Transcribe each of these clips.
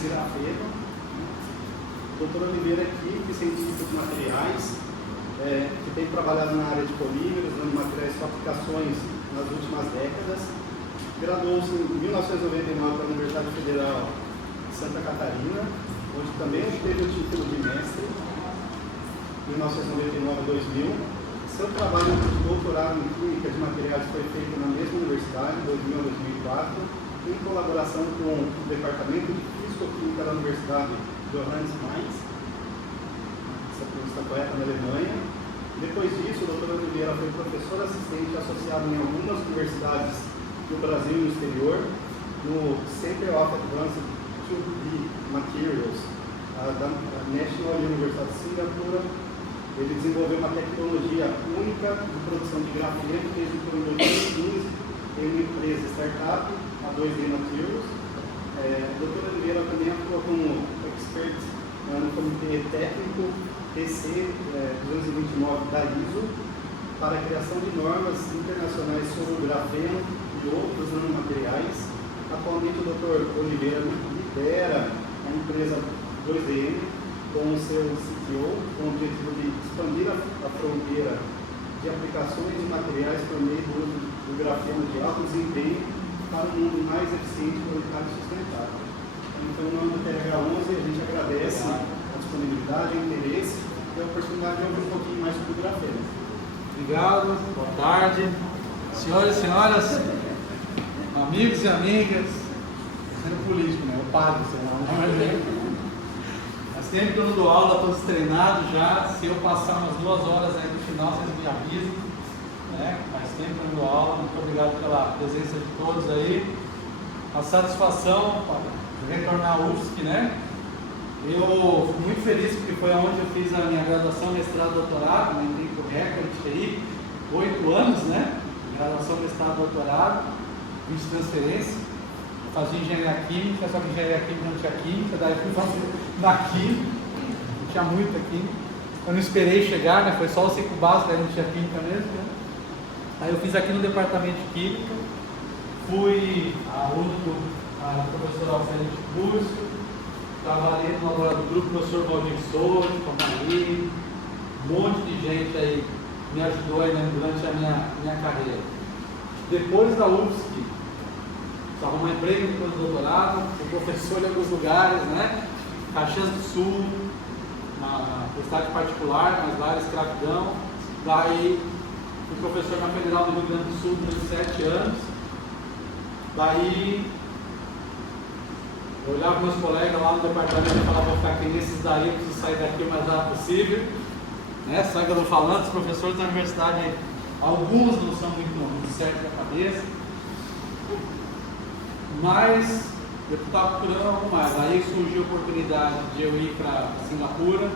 de grafeno. O Dr. Oliveira aqui, que é cientista de materiais, que tem trabalhado na área de polímeros, nanomateriais com aplicações nas últimas décadas. Graduou-se em 1999 pela Universidade Federal de Santa Catarina, onde também obteve o título de mestre, em 1999 a 2000. Seu trabalho de doutorado em Química de Materiais foi feito na mesma universidade, 2000 a 2004, em colaboração com o Departamento de Físico-Química da Universidade Johannes Mainz, essa pronúncia correta, na Alemanha. Depois disso, o Dr. Oliveira foi professor assistente associado em algumas universidades no Brasil e no exterior, no Center of Advanced 2D Materials, da National University of Singapore. Ele desenvolveu uma tecnologia única de produção de grafeno, que executou em 2015 em uma empresa startup, a 2D Materials. O Dr. Oliveira também atua como expert no Comitê Técnico TC 229 da ISO para a criação de normas internacionais sobre o grafeno e outros nanomateriais. Atualmente, o Dr. Oliveira lidera a empresa 2DM com o seu CTO, com o objetivo de expandir a fronteira de aplicações de materiais por meio do uso do grafeno de alto desempenho para um mundo mais eficiente, conectado e sustentável. Então, no ano do TH11, a gente agradece a disponibilidade, o interesse e a oportunidade de ouvir um pouquinho mais sobre o grafeno. Obrigado, boa tarde. Senhores e senhoras, amigos e amigas, sendo político, né? O padre, sempre que eu não dou aula, estou destreinado já. Se eu passar umas 2 horas aí no final, vocês me avisam, né? Faz tempo que eu não dou aula. Muito obrigado pela presença de todos aí. A satisfação de retornar à UFSC, né? Eu fico muito feliz porque foi onde eu fiz a minha graduação, mestrado, doutorado, né? Em tempo recorde aí, 8 anos, né? Graduação, mestrado, doutorado, de transferência. Fazia engenharia química, só que engenharia química não tinha química, daí fui fazer na química, não tinha muita química. Eu não esperei chegar, né? Foi só o ciclo básico, daí não tinha química mesmo, né? Aí eu fiz aqui no departamento de química, fui aluno do professor Alfredo de curso, trabalhei no laboratório do grupo professor Valdir Souza, companhia, um monte de gente aí me ajudou aí, né, durante a minha carreira. Depois da UFSC, arrumar emprego depois do doutorado, fui professor em alguns lugares, né? Caxias do Sul, na universidade particular, mas lá era escravidão. Daí fui professor na Federal do Rio Grande do Sul durante 7 anos. Daí eu olhava meus colegas lá no departamento e falava, vou ficar aqui nesses daí, eu preciso sair daqui o mais rápido possível. Né? Só que eu estou falando, os professores da universidade, alguns não são muito certos da cabeça. Mas eu estava procurando algo mais. Aí surgiu a oportunidade de eu ir para Singapura.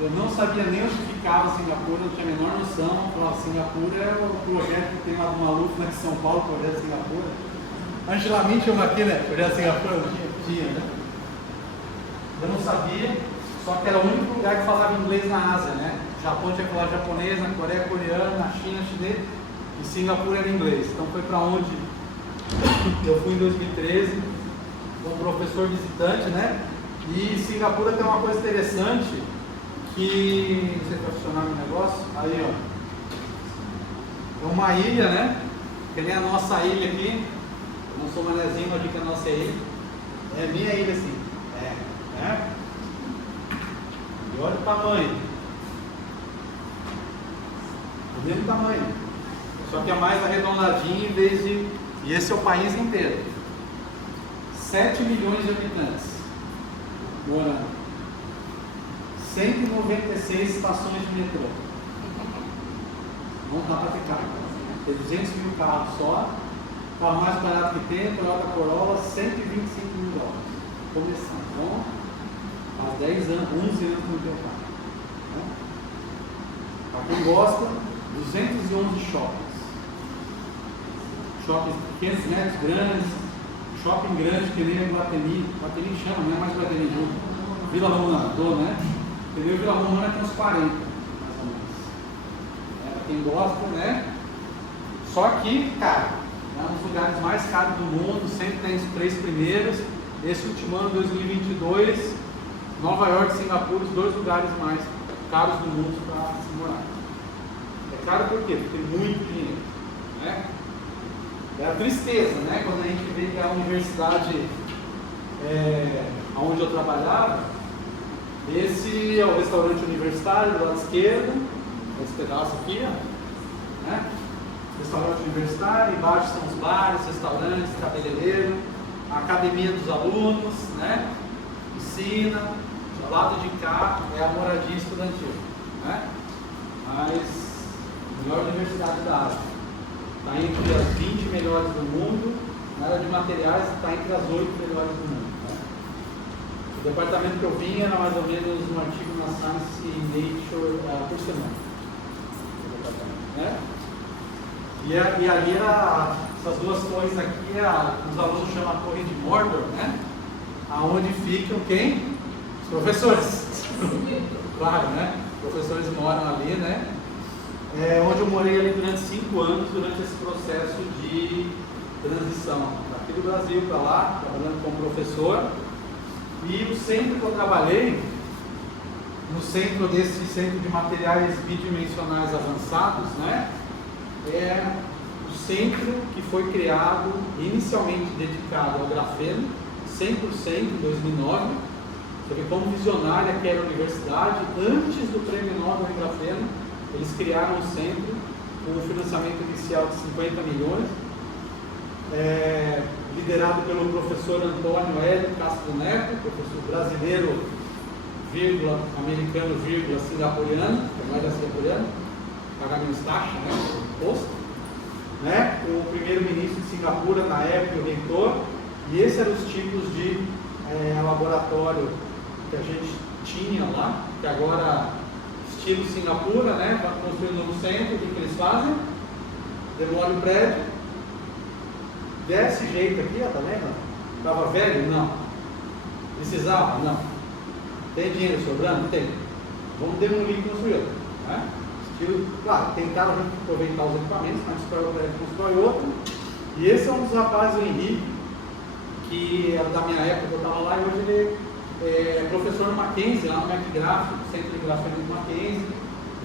Eu não sabia nem onde ficava Singapura, não tinha a menor noção. Falava, Singapura é o projeto que tem lá do maluco lá em São Paulo, projeto Singapura. Angela Mitchell aqui, né? Projeto Singapura, tinha, né? Eu não sabia, só que era o único lugar que falava inglês na Ásia, né? O Japão tinha que falar japonês, na Coreia coreano, na China chinês, e Singapura era inglês. Então foi para onde eu fui em 2013 como professor visitante, né? E Singapura tem uma coisa interessante que, não sei se vai funcionar meu negócio, aí ó, é uma ilha, né? Que nem a nossa ilha aqui, eu não sou manezinho, mas aqui que a nossa ilha, é a minha ilha assim, né? E olha o tamanho, o mesmo tamanho, só que é mais arredondadinho em vez de... E esse é o país inteiro. 7 milhões de habitantes morando. 196 estações de metrô. Não dá para ficar. Tem 200 mil carros só. O carro mais barato que tem, Toyota Corolla, 125 mil dólares. Começando. Então, há 10 anos, 11 anos que não tem o carro. Para quem gosta, 211 shoppings. Shoppings pequenos, médios, grandes, shopping grande que nem o Guatemi chama, não é mais Guatemi, Vila Romana, né? Entendeu? Vila Romana tem uns 40, mais ou menos. Quem gosta, né? Só que, cara, é um dos lugares mais caros do mundo, sempre tem os 3 primeiros, esse último ano, 2022, Nova York e Singapura, os dois lugares mais caros do mundo para se morar. É caro por quê? Porque tem muito dinheiro, né? É a tristeza, né? Quando a gente vê que a universidade onde eu trabalhava, esse é o restaurante universitário do lado esquerdo, esse pedaço aqui, ó, né? Restaurante universitário, embaixo são os bares, restaurantes, cabeleireiro, a academia dos alunos, né? Piscina, do lado de cá é a moradia estudantil, né? Mas a melhor universidade da Ásia. Está entre as 20 melhores do mundo, na área de materiais está entre as 8 melhores do mundo. Né? O departamento que eu vim era mais ou menos um artigo na Science e Nature por semana. Né? E ali essas duas torres aqui, os alunos chamam a Torre de Mordor, né? Aonde ficam quem? Os professores. Claro, né? Os professores moram ali, né? Onde eu morei ali durante 5 anos, durante esse processo de transição daqui do Brasil para lá, trabalhando como professor. E o centro que eu trabalhei, no centro desse centro de materiais bidimensionais avançados, né, é o centro que foi criado, inicialmente dedicado ao grafeno, 100% em 2009. Você vê como visionária que era a universidade, antes do prêmio Nobel em grafeno. Eles criaram um centro com um financiamento inicial de 50 milhões, liderado pelo professor Antônio Hélio Castro Neto, professor brasileiro, vírgula, americano, vírgula, singapuriano, que não era singapuriano, pagar menos taxa, né, imposto, né, com o primeiro-ministro de Singapura na época, o reitor, e esses eram os tipos de laboratório que a gente tinha lá, que agora... estilo Singapura, né? Para construir um novo centro, o que eles fazem? Demole o prédio, desse jeito aqui, ó, tá vendo? Estava velho? Não. Precisava? Não. Tem dinheiro sobrando? Tem. Vamos demolir e construir outro. Né? Estilo, claro, tentaram aproveitar os equipamentos, mas destrói o prédio, constrói outro. E esse é um dos rapazes, o Henrique, que era da minha época, eu estava lá, e hoje ele é professor no Mackenzie, lá no McGrath, no Centro de Grafeno do Mackenzie.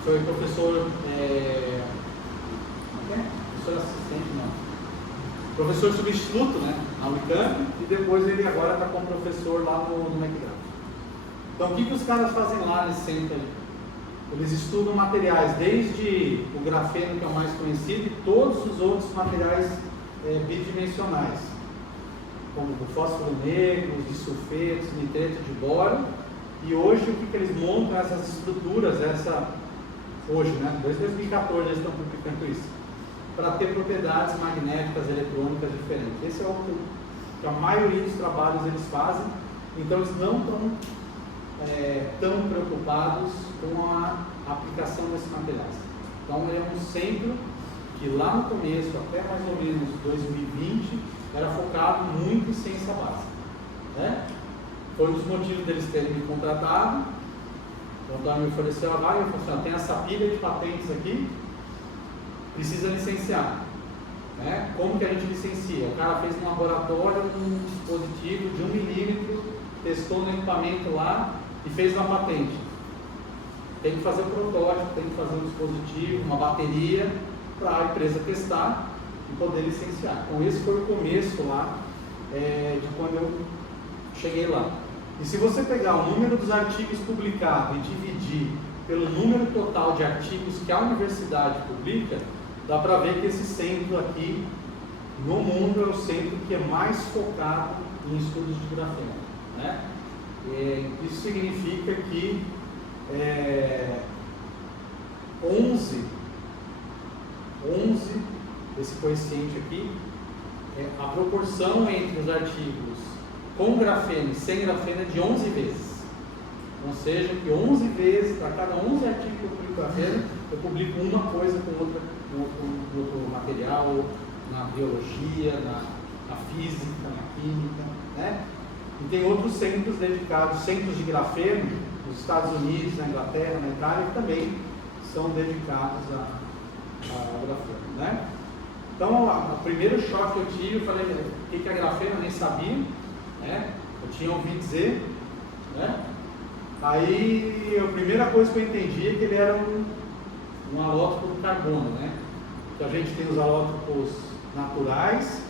Foi professor, professor assistente, não, professor substituto, né, na Unicamp, e depois ele agora está como professor lá no McGrath. Então, o que os caras fazem lá nesse centro ali? Eles estudam materiais, desde o grafeno, que é o mais conhecido, e todos os outros materiais bidimensionais, como o fósforo negro, os disulfetos, nitreto de boro. E hoje o que eles montam essas estruturas, hoje, né, desde 2014 eles estão publicando isso, para ter propriedades magnéticas, eletrônicas diferentes. Esse é o que a maioria dos trabalhos eles fazem. Então eles não estão tão preocupados com a aplicação desses materiais. Então é um centro que lá no começo, até mais ou menos 2020, era focado muito em ciência básica, né? Foi um dos motivos deles terem me contratado. O Antônio me ofereceu a vaga e falou assim: tem essa pilha de patentes aqui, precisa licenciar, né? Como que a gente licencia? O cara fez um laboratório, um dispositivo de 1 milímetro, testou no equipamento lá e fez uma patente. Tem que fazer o protótipo, tem que fazer um dispositivo, uma bateria, para a empresa testar e poder licenciar. Então esse foi o começo lá de quando eu cheguei lá. E se você pegar o número dos artigos publicados e dividir pelo número total de artigos que a universidade publica, dá para ver que esse centro aqui no mundo é o centro que é mais focado em estudos de grafeno, né? Isso significa que 11 desse coeficiente aqui, a proporção entre os artigos com grafeno e sem grafeno é de 11 vezes. Ou seja, que 11 vezes, para cada 11 artigos que eu publico grafeno, eu publico uma coisa com outra, com outro material, na biologia, na física, na química, né? E tem outros centros dedicados, centros de grafeno, nos Estados Unidos, na Inglaterra, na Itália, que também são dedicados ao grafeno, né? Então, o primeiro choque que eu tive, eu falei, o que é grafeno? Eu nem sabia, né? Eu tinha ouvido dizer, né? Aí a primeira coisa que eu entendi é que ele era um alótropo do carbono, né? Que a gente tem os alótropos naturais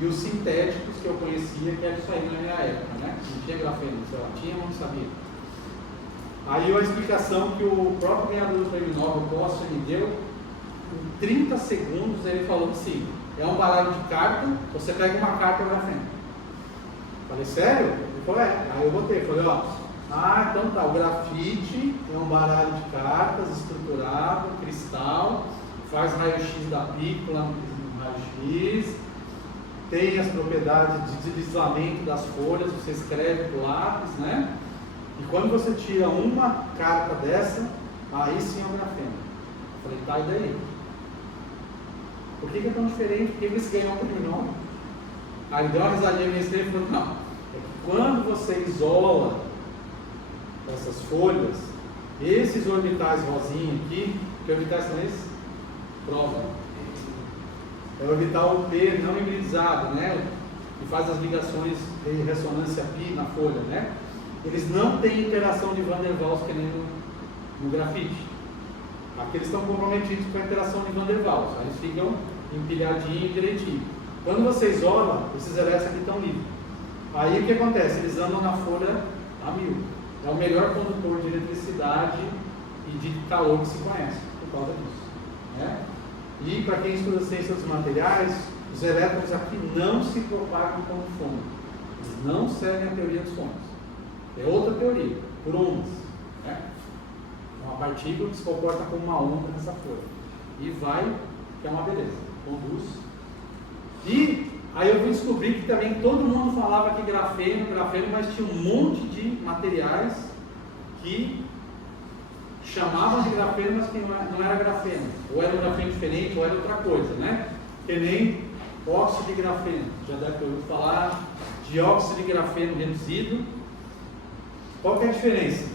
e os sintéticos que eu conhecia, que era isso aí na minha época, né? Não tinha grafeno, sei lá, tinha, mas não sabia. Aí a explicação que o próprio ganhador do prêmio Nobel, Costa, me deu, em 30 segundos ele falou assim: é um baralho de carta, você pega uma carta e grafeno. Falei, sério? Ele falou, é. Aí eu botei, falei, ó, então tá, o grafite é um baralho de cartas estruturado, cristal, faz raio-x da pícola no raio-x, tem as propriedades de deslizamento das folhas, você escreve com lápis, né? E quando você tira uma carta dessa, aí sim é o grafeno. Falei, tá, e daí? Por que é tão diferente? Por que eles ganham o prêmio Nobel? Aí deu uma risadinha minha estranha e falou, não, é que quando você isola essas folhas, esses orbitais rosinha aqui, que orbitais são esses? Prova. É o orbital P não hibridizado, né? Que faz as ligações de ressonância π na folha, né? Eles não têm interação de Van der Waals que nem no grafite. Aqui eles estão comprometidos com a interação de Van der Waals, aí eles ficam empilhadinhos direitinho. Quando você isola, esses elétrons aqui estão livres. Aí o que acontece? Eles andam na folha a 1000. É o melhor condutor de eletricidade e de calor que se conhece, por causa disso, né? E para quem estuda ciência dos materiais, os elétrons aqui não se propagam como fônico. Eles não seguem a teoria dos fônicos. É outra teoria, por ondas, né? Uma partícula que se comporta como uma onda nessa folha. E vai, que é uma beleza, conduz. E aí eu vim descobrir que também todo mundo falava que grafeno, mas tinha um monte de materiais que chamavam de grafeno, mas que não era grafeno. Ou era um grafeno diferente, ou era outra coisa, né? Que nem óxido de grafeno. Já deve ter ouvido falar dióxido de grafeno reduzido. Qual que é a diferença?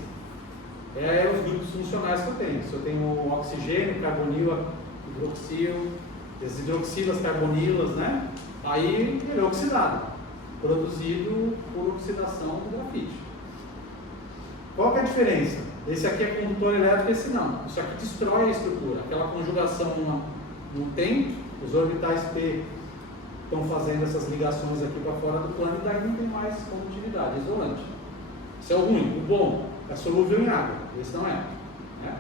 É os grupos funcionais que eu tenho. Se eu tenho oxigênio, carbonila, hidroxilo, as hidroxilas, carbonilas, né? Aí ele é oxidado, produzido por oxidação do grafite. Qual que é a diferença? Esse aqui é condutor elétrico, esse não. Isso aqui destrói a estrutura. Aquela conjugação não tem, os orbitais P estão fazendo essas ligações aqui para fora do plano e daí não tem mais condutividade, é isolante. Isso é o ruim. O bom é solúvel em água, esse não é, né?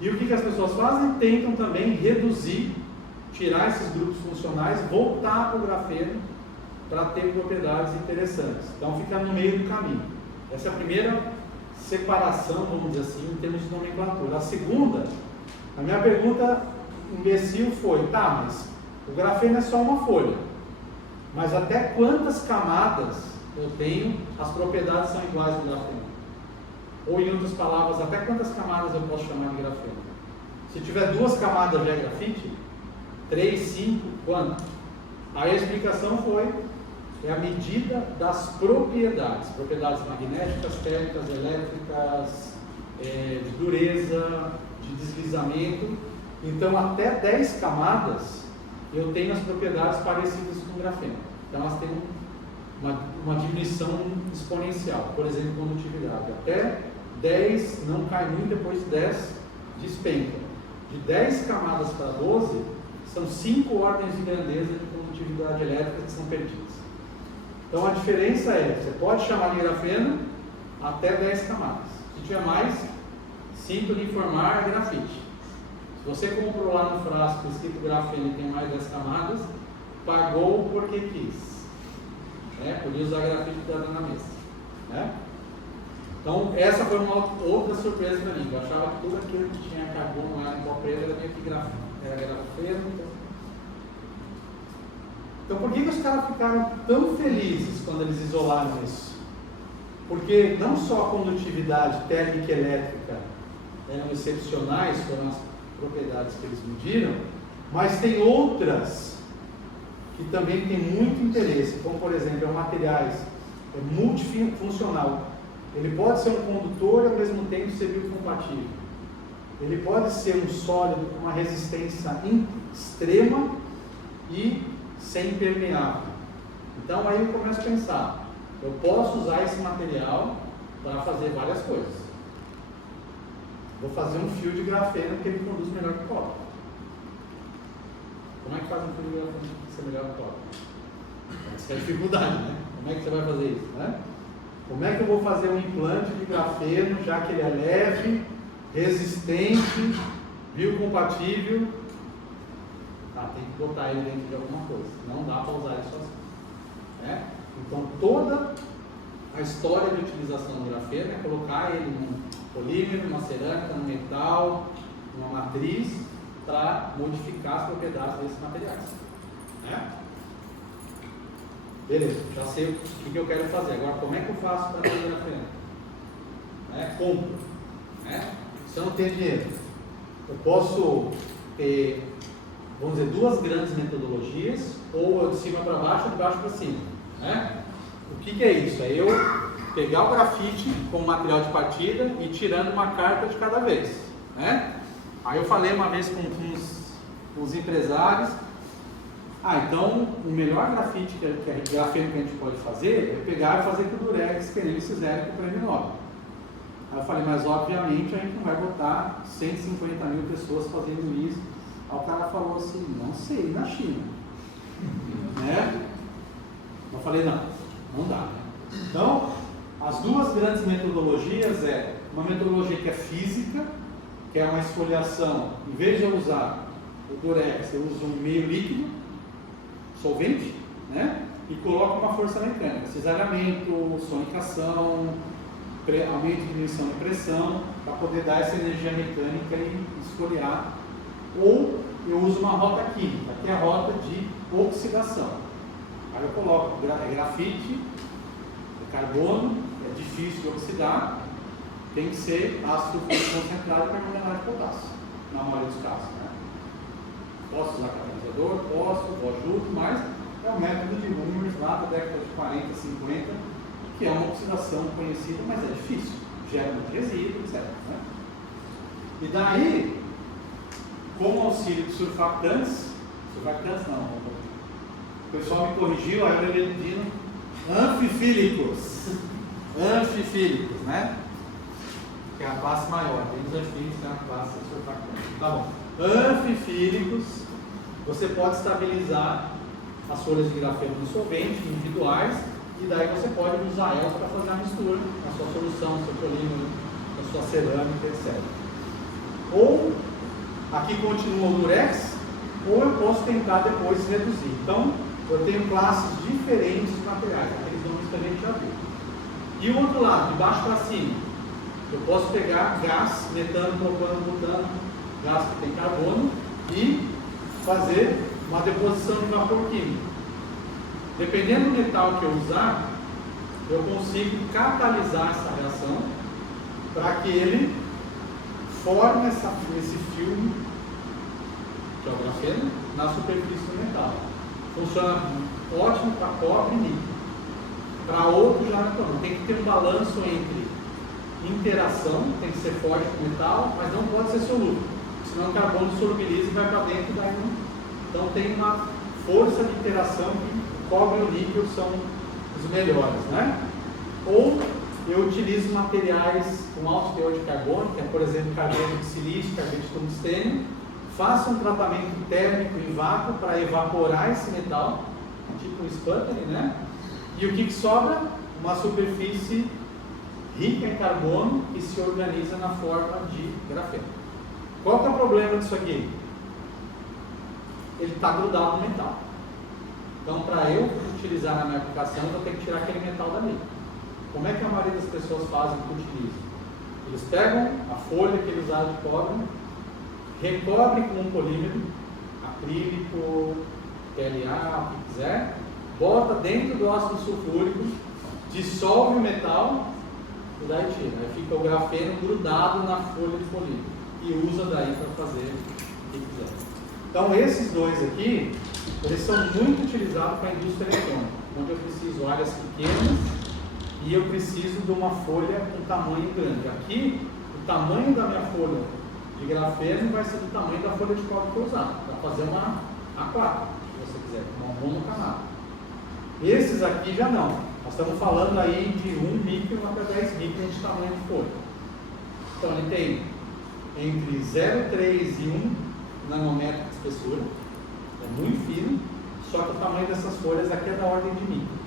E o que as pessoas fazem? Tentam também reduzir, tirar esses grupos funcionais, voltar para o grafeno para ter propriedades interessantes. Então fica no meio do caminho. Essa é a primeira separação, vamos dizer assim, em termos de nomenclatura. A segunda, a minha pergunta imbecil foi, tá, mas o grafeno é só uma folha, mas até quantas camadas eu tenho, as propriedades são iguais do grafeno? Ou em outras palavras, até quantas camadas eu posso chamar de grafeno? Se tiver 2 camadas já é grafite? 3, 5, quanto? Aí a explicação foi, é a medida das propriedades magnéticas, térmicas, elétricas, de dureza, de deslizamento. Então até 10 camadas eu tenho as propriedades parecidas com o grafeno. Então elas têm uma diminuição exponencial, por exemplo, condutividade. Até 10 não cai muito, depois de 10 despenca. De 10 camadas para 12, são 5 ordens de grandeza de condutividade elétrica que são perdidas. Então a diferença é, você pode chamar de grafeno até 10 camadas. Se tiver mais, sinto lhe informar, é grafite. Se você comprou lá no frasco escrito grafeno e tem mais 10 camadas, pagou porque quis. Podia usar grafite que está na mesa, né? Então essa foi uma outra surpresa para mim. Eu achava que tudo aquilo que tinha carbono lá em pó preto era meio que grafeno. Então por que os caras ficaram tão felizes quando eles isolaram isso? Porque não só a condutividade térmica e elétrica eram excepcionais, foram as propriedades que eles mediram, mas tem outras que também têm muito interesse, como por exemplo, materiais multifuncional. Ele pode ser um condutor e ao mesmo tempo ser biocompatível. Ele pode ser um sólido com uma resistência extrema e ser impermeável. Então aí eu começo a pensar, eu posso usar esse material para fazer várias coisas. Vou fazer um fio de grafeno porque ele conduz melhor que o cobre. Como é que faz um fio de grafeno ser melhor que o cobre? Essa é a dificuldade, né? Como é que você vai fazer isso, né? Como é que eu vou fazer um implante de grafeno, já que ele é leve, resistente, biocompatível? Tem que botar ele dentro de alguma coisa. Não dá para usar ele sozinho. Né? Então, toda a história de utilização do grafeno é colocar ele num polímero, numa cerâmica, num metal, numa matriz, para modificar as propriedades desses materiais. Né? Beleza, já sei o que eu quero fazer. Agora, como é que eu faço para fazer grafeno? Né? Compro. Né? Se eu não tenho dinheiro, eu posso ter, vamos dizer, duas grandes metodologias, ou de cima para baixo ou de baixo para cima. Né? O que é isso? É eu pegar o grafite como material de partida e tirando uma carta de cada vez. Né? Aí eu falei uma vez com os empresários, então o melhor grafite grafeno que a gente pode fazer é pegar e fazer com o Durex, que eles fizeram com o Prêmio Nobel. Aí eu falei, mas obviamente a gente não vai botar 150 mil pessoas fazendo isso. Aí o cara falou assim, não sei, na China. Né? Eu falei, não dá. Né? Então, as duas grandes metodologias é uma metodologia que é física, que é uma esfoliação, em vez de eu usar o Durex, eu uso um meio líquido, solvente, né? E coloco uma força mecânica, cisalhamento, sonicação, aumento de diminuição de pressão, para poder dar essa energia mecânica e esfoliar. Ou eu uso uma rota química, que é a rota de oxidação. Aí eu coloco grafite, carbono, é difícil de oxidar, tem que ser ácido sulfúrico concentrado e permanganate de potássio, na maioria dos casos. Né? Posso usar catalisador? Posso, vou junto, mas é o método de Hummers lá da década de 40, 50, que é uma oxidação conhecida, mas é difícil, gera muito resíduo, etc. Né? E daí, com o auxílio de surfactantes não, o pessoal me corrigiu, aí eu olhei pedindo anfifílicos, né? Que é a classe maior, tem os anfílicos, tem a classe de surfactantes. Tá bom. Anfifílicos, você pode estabilizar as folhas de grafeno no solvente, individuais, e daí você pode usar elas para fazer a mistura na sua solução, no seu polímero, na sua cerâmica, etc. Ou, aqui continua o Durex, ou eu posso tentar depois reduzir. Então, eu tenho classes diferentes de materiais, aqueles nomes que a gente já viu. E o outro lado, de baixo para cima, eu posso pegar gás, metano, propano, butano, gás que tem carbono, e fazer uma deposição de vapor químico. Dependendo do metal que eu usar, eu consigo catalisar essa reação para que ele forme esse filme, que é o grafeno, na superfície do metal. Funciona ótimo para cobre e níquel. Para outro já não. Tem que ter um balanço entre interação, tem que ser forte com o metal, mas não pode ser solúvel, senão o carbono solubiliza e vai para dentro. Daí não. Então tem uma força de interação que o cobre e o níquel são os melhores, né? Ou eu utilizo materiais com alto teor de carbono, que é, por exemplo, carbono de silício, carbono de tungstênio, faço um tratamento térmico em vácuo para evaporar esse metal, tipo um sputtering, né? E o que sobra? Uma superfície rica em carbono que se organiza na forma de grafeno. Qual que é o problema disso aqui? Ele está grudado no metal. Então, para eu utilizar na minha aplicação, eu vou ter que tirar aquele metal dali. Como é que a maioria das pessoas fazem que utilizam? Eles pegam a folha que eles usaram de cobre, recobrem com um polímero, acrílico, PLA, o que quiser, bota dentro do ácido sulfúrico, dissolve o metal e daí tira. Aí fica o grafeno grudado na folha de polímero e usa daí para fazer o que quiser. Então esses dois aqui, eles são muito utilizados para a indústria eletrônica, onde eu preciso áreas pequenas e eu preciso de uma folha com tamanho grande. Aqui, o tamanho da minha folha de grafeno vai ser do tamanho da folha de cobre que eu usar, para fazer uma A4, se você quiser, uma monocamada. Esses aqui já não. Nós estamos falando aí de 1 micron até 10 microns de tamanho de folha. Então ele tem entre 0,3 e 1 nanômetro de espessura, é muito fino, só que o tamanho dessas folhas aqui é da ordem de micron.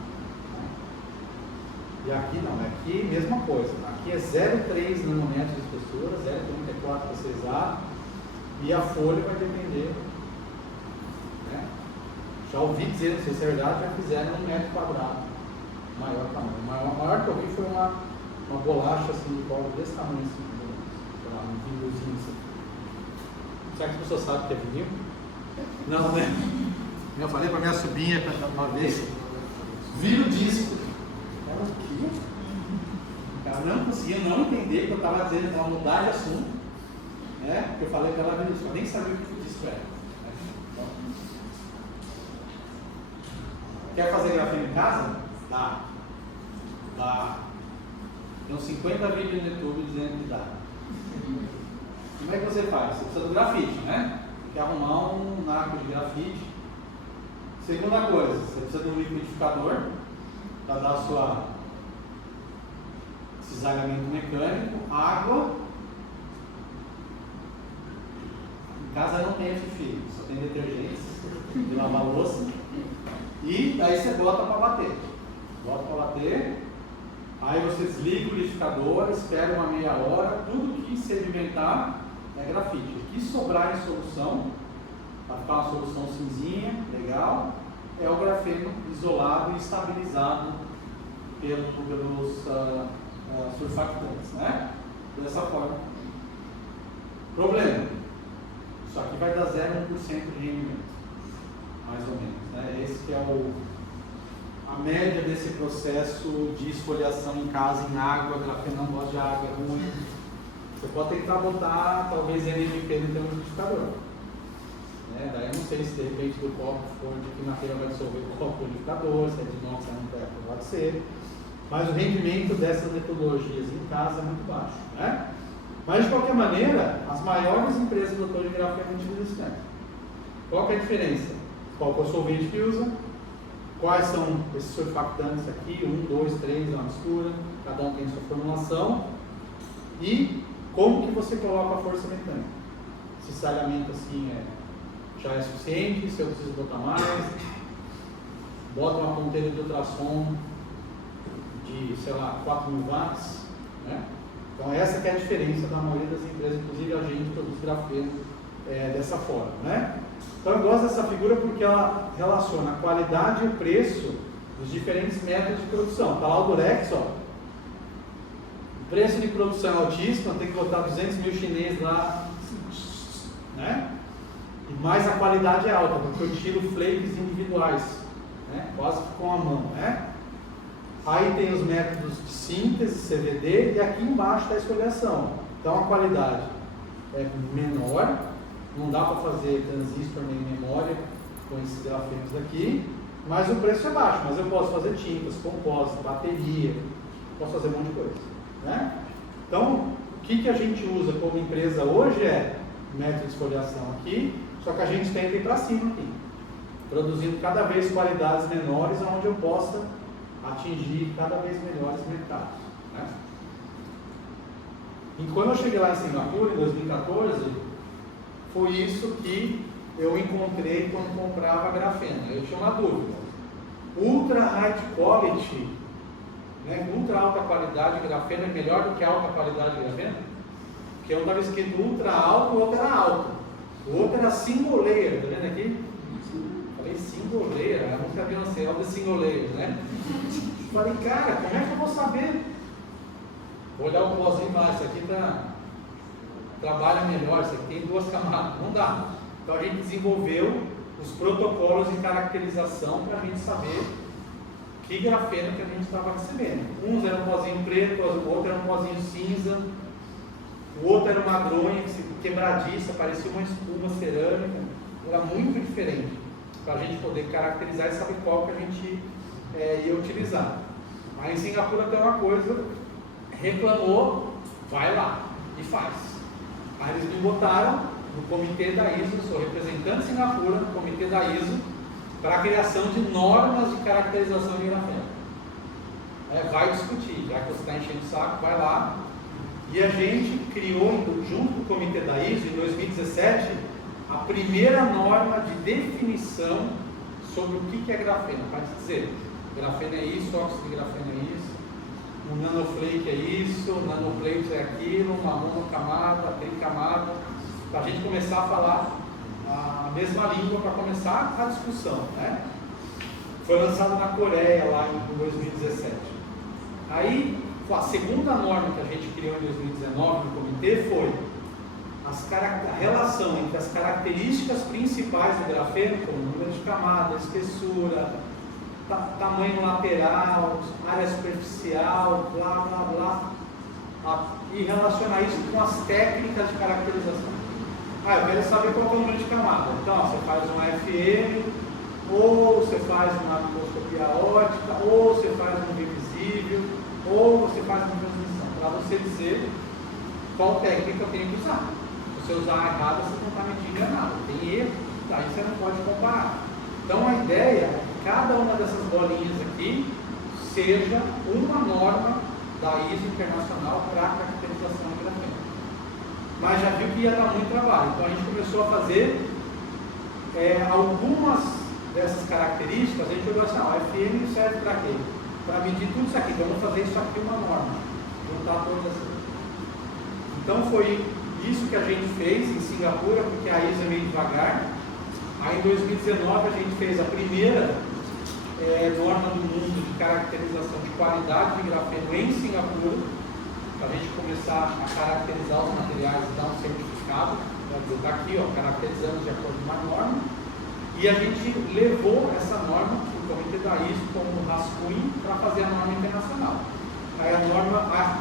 E aqui não, aqui mesma coisa, aqui é 0,3 nanômetros de espessura, 0,34 para ser exato, e a folha vai depender, né? Já ouvi dizer, não sei se é verdade, já fizeram 1 metro quadrado, maior tamanho. O maior que eu vi foi uma bolacha assim de cobre desse tamanho assim, sei lá, um vinilzinho assim. Será que as pessoas sabem o que é vinil? Não, né? Eu falei para minha sobrinha uma vez, vira o disco. Ela, o quê? Ela não conseguia não entender que eu estava dizendo, ela mudar de assunto, né? Porque eu falei para ela, eu nem sabia o que o disco era. Quer fazer grafeno em casa? Dá. Tem uns 50 vídeos no YouTube dizendo que dá. Como é que você faz? Você precisa do grafite, né? Tem que arrumar um naco de grafite. Segunda coisa, você precisa de um liquidificador para dar sua cisalhamento mecânico, água. Em casa não tem FFI, só tem detergentes de lavar louça. E daí você bota para bater. Bota para bater. Aí você desliga o liquidificador, espera uma meia hora. Tudo que sedimentar é grafite. O que sobrar em solução, para ficar uma solução cinzinha, legal, é o grafeno isolado e estabilizado pelos surfactantes, né? Dessa forma. Problema: isso aqui vai dar 0,1% de rendimento, mais ou menos, né? Esse que é a média desse processo de esfoliação em casa, em água. Grafeno não gosta de água, é ruim. Você pode tentar botar talvez NPK no teu liquidificador, né? Daí eu não sei se de repente do copo for de que material vai dissolver o copo do liquidificador, se é de inox, pode ser. Mas o rendimento dessas metodologias em casa é muito baixo, né? Mas de qualquer maneira, as maiores empresas produtoras de grafeno utilizam esse método. Qual que é a diferença? Qual que é o solvente que usa? Quais são esses surfactantes aqui? 1, 2, 3, é uma mistura, cada um tem sua formulação. E como que você coloca a força mecânica? Se salhamento assim já é suficiente, se eu preciso botar mais, bota uma ponteira de ultrassom de, sei lá, 4.000 watts, né? Então essa que é a diferença da maioria das empresas, inclusive a gente produz grafeno dessa forma, né? Então eu gosto dessa figura porque ela relaciona a qualidade e o preço dos diferentes métodos de produção. Está lá o Durex, ó. O preço de produção é altíssimo, tem que botar 200 mil chineses lá, né? E mais a qualidade é alta, porque eu tiro flakes individuais, né? Quase que com a mão, né? Aí tem os métodos de síntese, CVD, e aqui embaixo está a esfoliação. Então a qualidade é menor, não dá para fazer transistor nem memória com esses grafenos aqui, mas o preço é baixo. Mas eu posso fazer tintas, compostos, bateria, posso fazer um monte de coisa, né? Então, o que a gente usa como empresa hoje é método de esfoliação aqui, só que a gente tenta ir para cima aqui, produzindo cada vez qualidades menores, onde eu possa atingir cada vez melhores mercados, né? E quando eu cheguei lá em Singapura, em 2014, foi isso que eu encontrei quando comprava grafeno. Eu tinha uma dúvida: ultra high quality, né, ultra alta qualidade de grafeno é melhor do que alta qualidade de grafeno? Porque um estava escrito ultra alto, o outro era alto, o outro era single layer, tá vendo aqui? Falei single layer, a música Beyoncé, all the single layers, né? Falei, cara, como é que eu vou saber? Vou olhar o pozinho embaixo, isso aqui trabalha melhor, isso aqui tem 2 camadas, não dá. Então a gente desenvolveu os protocolos de caracterização para a gente saber que grafeno que a gente estava recebendo. Uns eram um pozinho preto, o outro era um pozinho cinza, o outro era uma gronha quebradiça, parecia uma espuma cerâmica, era muito diferente, para a gente poder caracterizar e saber qual que a gente ia utilizar. Aí em Singapura tem uma coisa, reclamou, vai lá e faz. Aí eles me botaram no comitê da ISO, eu sou representante de Singapura, no comitê da ISO, para a criação de normas de caracterização de grafeno. vai discutir, já que você está enchendo o saco, vai lá. E a gente criou, junto com o comitê da ISO, em 2017, a primeira norma de definição sobre o que é grafeno. Para dizer, grafeno é isso, óxido de grafeno é isso, um nanoflake é isso, nanoplate é aquilo, uma monocamada, tricamada, para a gente começar a falar a mesma língua para começar a discussão, né? Foi lançado na Coreia lá em 2017. Aí, a segunda norma que a gente criou em 2019 no comitê foi a relação entre as características principais do grafeno, como número de camada, espessura, tamanho lateral, área superficial, blá blá blá, e relacionar isso com as técnicas de caracterização. Eu quero saber qual é o número de camada. Então, você faz um FM, ou você faz uma microscopia óptica, ou você faz um revisível, ou você faz uma transmissão, para você dizer qual técnica eu tenho que usar. Se você usar errado, você não está medindo nada, tem erro, aí você não pode comparar. Então a ideia é que cada uma dessas bolinhas aqui seja uma norma da ISO internacional para a caracterização de grafeno. Mas já viu que ia dar muito trabalho, então a gente começou a fazer algumas dessas características. A gente olhou assim, o FM serve para quê? Para medir tudo isso aqui, vamos fazer isso aqui uma norma, juntar todas essas. Então foi isso que a gente fez em Singapura, porque a ISO é meio devagar. Aí em 2019 a gente fez a primeira norma do mundo de caracterização de qualidade de grafeno em Singapura, para a gente começar a caracterizar os materiais e dar um certificado, está aqui, caracterizando de acordo com uma norma. E a gente levou essa norma, o comitê da ISO, como rascunho, para fazer a norma internacional. Aí a norma,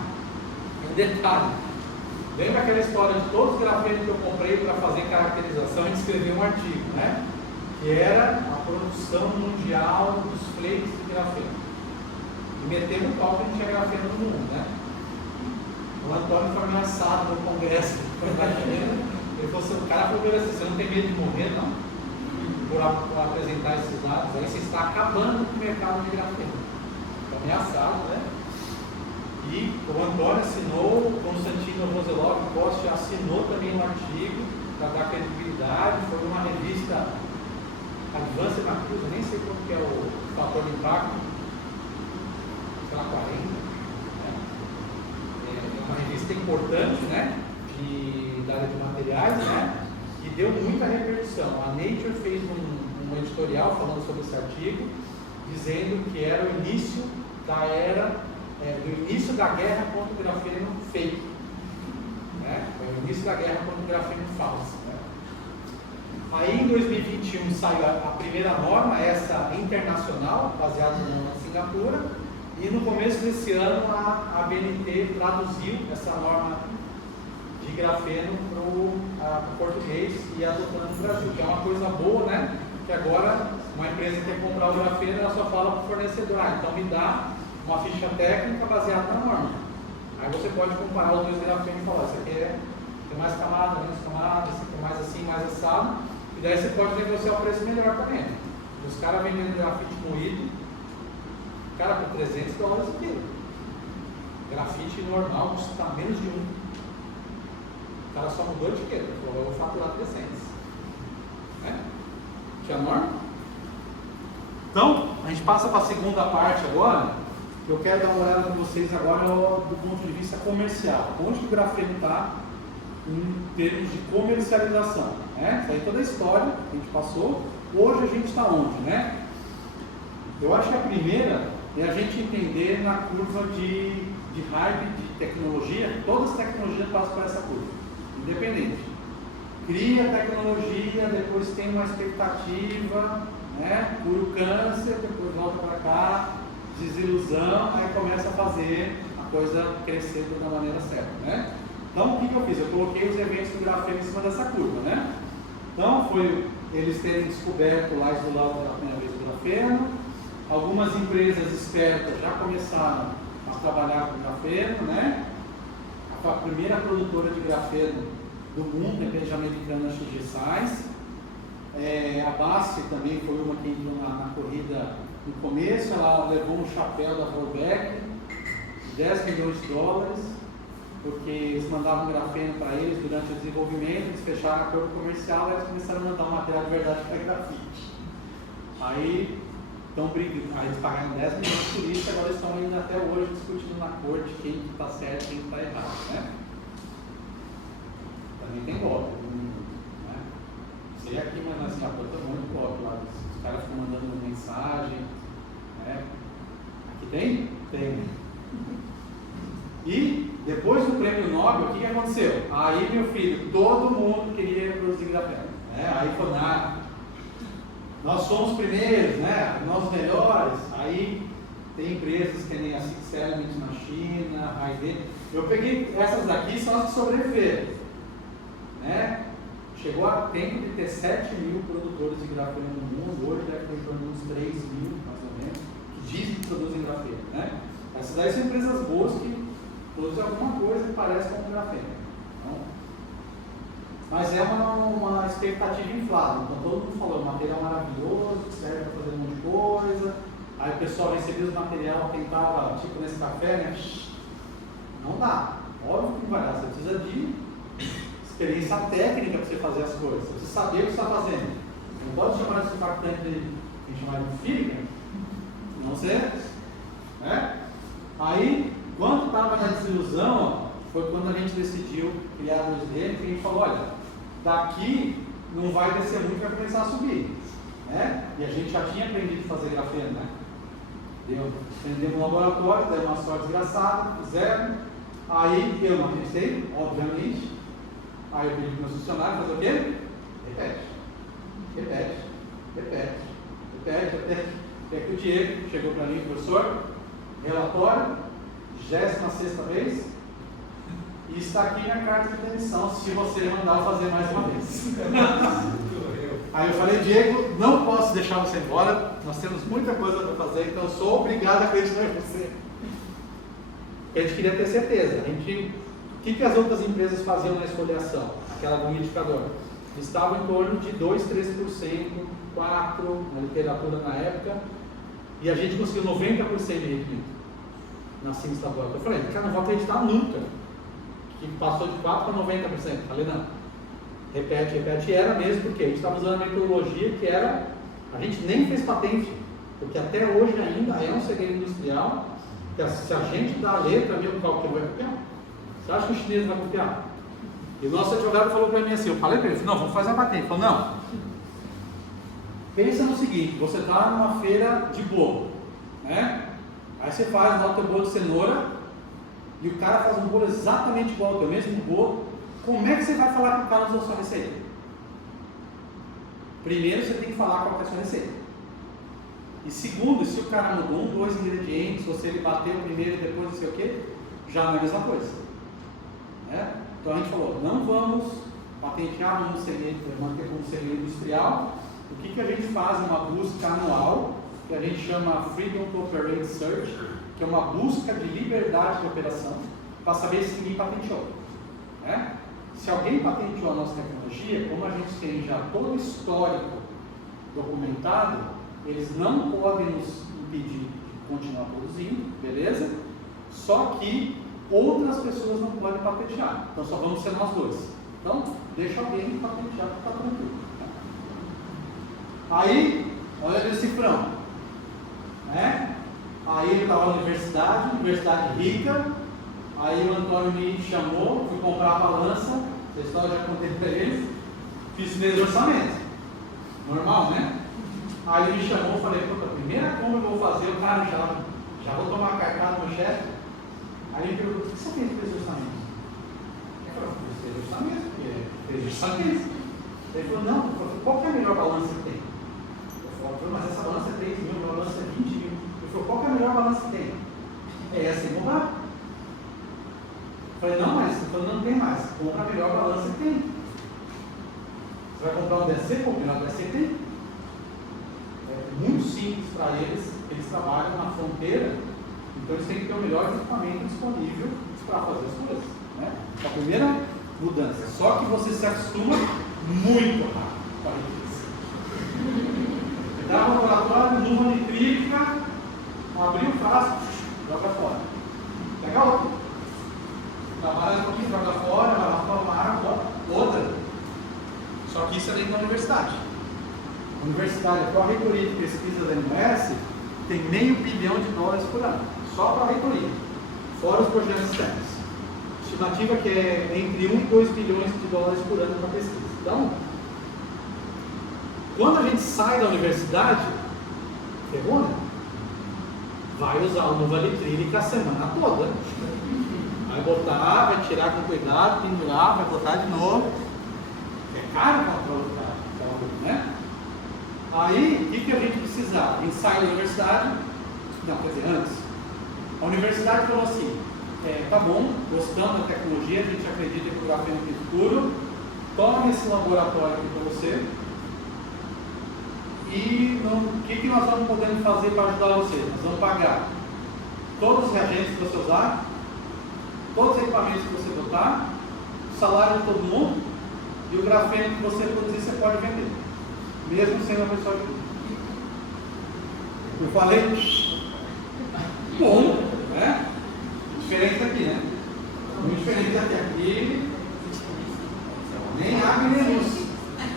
um detalhe, lembra aquela história de todos os grafenos que eu comprei para fazer caracterização e escrever um artigo, né? Que era a produção mundial dos flakes de grafeno. E metemos o pau que não tinha grafeno no mundo, né? O Antônio foi ameaçado no congresso, ele falou assim, o cara falou assim, você não tem medo de morrer, não? Por apresentar esses dados, aí você está acabando com o mercado de grafeno. Foi ameaçado, né? E o Antônio assinou, o Constantino Roselov Costa assinou também um artigo para dar credibilidade. Foi uma revista Advanced Materials, eu nem sei qual que é o fator de impacto, sei lá, 40, né? É uma revista importante, né? Da área de materiais, né? E deu muita repercussão. A Nature fez um editorial falando sobre esse artigo, dizendo que era o início da era, do início da guerra contra o grafeno fake, né? Foi o início da guerra contra o grafeno falso, né? Aí em 2021 saiu a primeira norma, essa internacional, baseada na Singapura, e no começo desse ano a BNT traduziu essa norma de grafeno para o português e adotando no Brasil, que é uma coisa boa, né? Que agora uma empresa quer comprar o grafeno, ela só fala para o fornecedor, então me dá uma ficha técnica baseada na norma. Aí você pode comparar os dois grafenos e falar, isso aqui tem mais camada, menos camada, isso aqui é mais assim, mais assado, e daí você pode negociar o preço melhor também. Os caras vendendo grafite moído, cara, por $300 o quilo. Grafite normal custa menos de um. O cara só mudou a etiqueta, falou, eu vou faturar 300. Né? Tinha norma? Então, a gente passa para a segunda parte agora. Eu quero dar uma olhada com vocês agora do ponto de vista comercial. Onde que o grafeno está em termos de comercialização? Né? Isso aí toda a história que a gente passou. Hoje a gente está onde? Né? Eu acho que a primeira é a gente entender na curva de hype de tecnologia. Todas as tecnologias passam por essa curva. Independente. Cria tecnologia, depois tem uma expectativa, né? Cura o câncer, depois volta para cá, desilusão, aí começa a fazer a coisa crescer da maneira certa, né? Então o que eu fiz? Eu coloquei os eventos do grafeno em cima dessa curva, né? Então foi eles terem descoberto lá isolado pela primeira vez o grafeno, algumas empresas espertas já começaram a trabalhar com grafeno, né? A primeira produtora de grafeno do mundo, a empresa americana XG Science. A BASF também foi uma que entrou na corrida No começo ela levou um chapéu da Vorbeck, 10 milhões de dólares, porque eles mandavam grafeno para eles durante o desenvolvimento, eles fecharam acordo comercial e eles começaram a mandar um material de verdade para grafite. Aí estão brigando, aí eles pagaram 10 milhões por isso, agora eles estão indo até hoje discutindo na corte quem está certo e quem está errado, né? Também tem golpe, né? Sei aqui, mas na Singapura tem muito golpe lá, os caras ficam mandando mensagem, né? Aqui tem? Tem. E depois do prêmio Nobel, o que aconteceu? Aí, meu filho, todo mundo queria produzir grafeno, né? Aí foi nada. Nós somos primeiros, né? Nós melhores. Aí tem empresas que nem a Six Elements na China, a ID. Eu peguei essas daqui, são as que sobreviveram, né? Chegou a tempo de ter 7 mil produtores de grafeno no mundo, hoje deve ter em torno de uns 3 mil, mais ou menos, que dizem que produzem grafeno, né? Essas daí são empresas boas que produzem alguma coisa que parece com um grafeno. Então, mas é uma expectativa inflada. Então todo mundo falou, material maravilhoso, que serve para fazer um monte de coisa. Aí o pessoal recebia os material, tentava, tipo nesse café, né? Não dá. Óbvio que não vai dar. Você precisa de experiência técnica para você fazer as coisas. Você precisa saber o que você está fazendo. Você não pode chamar de surfactante de chamar de física, não sei, né? Aí, quando estava na desilusão, foi quando a gente decidiu criar a 2D, que a gente falou, olha, daqui não vai descer muito, vai começar a subir, né? E a gente já tinha aprendido a fazer grafeno, né? Aprendemos no laboratório, deu uma sorte desgraçada, fizeram. Aí eu não acreditei, obviamente. Aí eu pedi para o meu funcionário fazer o quê? Repete. Até que o Diego chegou para mim, professor, relatório, 26ª vez, e está aqui minha carta de demissão, se você mandar eu fazer mais uma vez. Aí eu falei, Diego, não posso deixar você embora, nós temos muita coisa para fazer, então eu sou obrigado a acreditar em você. A gente queria ter certeza. O que as outras empresas faziam na esfoliação? Aquela do indicador. Estavam em torno de 2, 3%, 4% na literatura na época, e a gente conseguiu 90% de rendimento na Sims estadual. Eu falei, cara, não vou acreditar nunca que passou de 4% para 90%. Falei, não, repete, e era mesmo, porque a gente estava usando a metodologia que era, a gente nem fez patente, porque até hoje ainda é um segredo industrial, que se a gente dá a letra, meu cálculo vai copiar. Você acha que o chinês vai copiar? E o nosso advogado falou para mim assim, eu falei para ele, não, vamos fazer a patente. Ele falou, não, pensa no seguinte, você está numa feira de bolo, né? Aí você faz lá o teu bolo de cenoura e o cara faz um bolo exatamente igual ao teu mesmo bolo. Como é que você vai falar que o cara usou a sua receita? Primeiro você tem que falar qual é a sua receita. E segundo, se o cara mudou 1, 2 ingredientes, ou se ele bateu primeiro e depois não sei o que, já não é a mesma coisa, né? Então a gente falou, não vamos patentear manter como segredo industrial. O que a gente faz é uma busca anual, que a gente chama Freedom to Operate Search, que é uma busca de liberdade de operação, para saber se ninguém patenteou, né? Se alguém patenteou a nossa tecnologia, como a gente tem já todo o histórico documentado, eles não podem nos impedir de continuar produzindo, beleza? Só que outras pessoas não podem patentear, então só vamos ser nós dois. Então, deixa alguém patentear para ficar tranquilo. Aí, olha esse cifrão, né? Aí ele estava na universidade rica. Aí o Antônio me chamou, fui comprar a balança, essa história já contei para eles, fiz mesmo orçamento, normal, né? Aí ele me chamou, falei, a primeira compra que eu vou fazer, o cara já vou tomar a carcada do meu chefe. Aí ele perguntou, o que você fez com esse orçamento? Eu falei, fez orçamento, porque fez orçamento. Ele falou, não, qual que é a melhor balança que tem? Eu falei, mas essa balança é 3 mil, a balança é 20 mil. Ele falou, qual que é a melhor balança que tem? É essa que comprar. Eu falei, não, mas não tem mais, compra a melhor balança que tem. Você vai comprar um DSC, compra o melhor DSC que tem. É muito simples para eles trabalham na fronteira, então eles têm que ter o melhor equipamento disponível para fazer as coisas, né? A primeira mudança, só que você se acostuma muito rápido com a isso. Você dá um laboratório numa nitrífica, fácil, joga fora. Pega outro. Trabalha um pouquinho, joga fora, vai lá tomar outra. Só que isso é dentro da universidade. A universidade, a reitoria de pesquisa da NUS tem $500 bilhão por ano. Só para a reitoria. Fora os projetos externos. Estimativa que é entre 1 e 2 bilhões de dólares por ano para pesquisa. Então, quando a gente sai da universidade, ferrou, né? Vai usar o luva litrílica a semana toda. Vai botar, vai tirar com cuidado, pendurar, vai botar de novo. É caro para colocar aquela coisa, né? Aí, o que a gente precisava? A gente sai da universidade, não, quer dizer, antes. A universidade falou assim, tá bom, gostamos da tecnologia, a gente acredita que o grafeno é futuro, toma esse laboratório aqui para você, e o que nós vamos poder fazer para ajudar você? Nós vamos pagar todos os reagentes que você usar, todos os equipamentos que você botar, o salário de todo mundo, e o grafeno que você produzir você pode vender, mesmo sendo uma pessoa de tudo. Eu falei, bom, né? Diferente daqui, né? Muito diferente daqui. Aqui, nem água nem luz.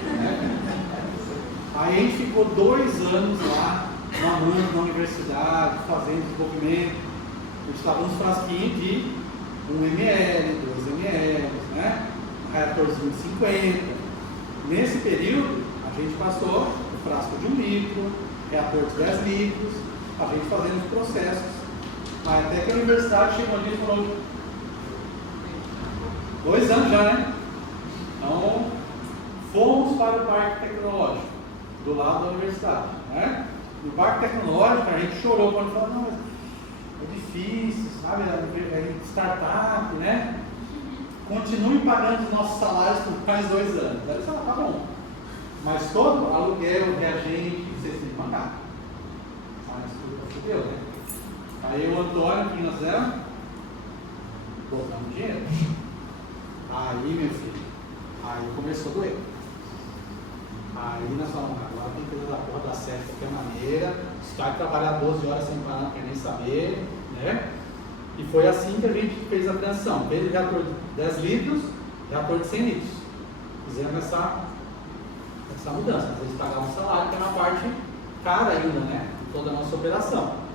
Né? Aí a gente ficou 2 anos lá, mamando na universidade, fazendo desenvolvimento. A gente estava uns frasquinhos de 1 ml, 2 ml, né? Um reatorzinho de 50. Nesse período, a gente passou o frasco de 1 litro, reator de 10 litros, a gente fazendo os processos. Até que a universidade chegou ali e falou, 2 anos já, né? Então, fomos para o Parque Tecnológico, do lado da universidade, né? No Parque Tecnológico, a gente chorou quando falou, não, mas é difícil, sabe? É startup, né? Continue pagando os nossos salários por mais 2 anos. Aí eles falaram, tá bom. Mas todo aluguel, reagente, vocês têm que pagar. Mas tudo fudeu, né? Aí o Antônio, que nós éramos, botamos dinheiro. Aí, meu filho, aí começou a doer. Aí nós falamos, agora tem que fazer a porra dar certo de qualquer maneira. Se vai trabalhar 12 horas sem parar, não quer nem saber, né? E foi assim que a gente fez a transição. Fez o reator de 10 litros, reator de 100 litros. Fizemos essa mudança. Às vezes pagava um salário, que é uma parte cara ainda, né? De toda a nossa operação.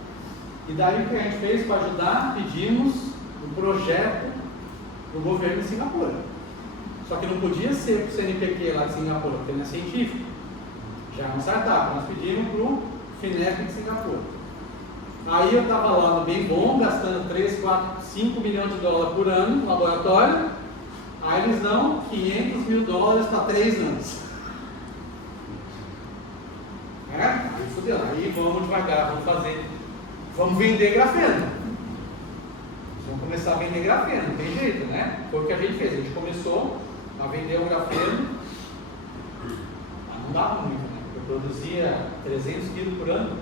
E daí o que a gente fez para ajudar, pedimos um projeto do governo de Singapura. Só que não podia ser para o CNPq lá de Singapura, porque não é científico. Já é uma startup, nós pedimos para o FINEP de Singapura. Aí eu estava lá no bem bom, gastando 3, 4, 5 milhões de dólares por ano no laboratório. Aí eles dão $500 mil para 3 anos. Aí fudeu, aí vamos devagar, vamos vender grafeno. Vamos começar a vender grafeno, não tem jeito, né? Foi o que a gente fez, a gente começou a vender o grafeno, mas não dava muito, né? Eu produzia 300 quilos por ano,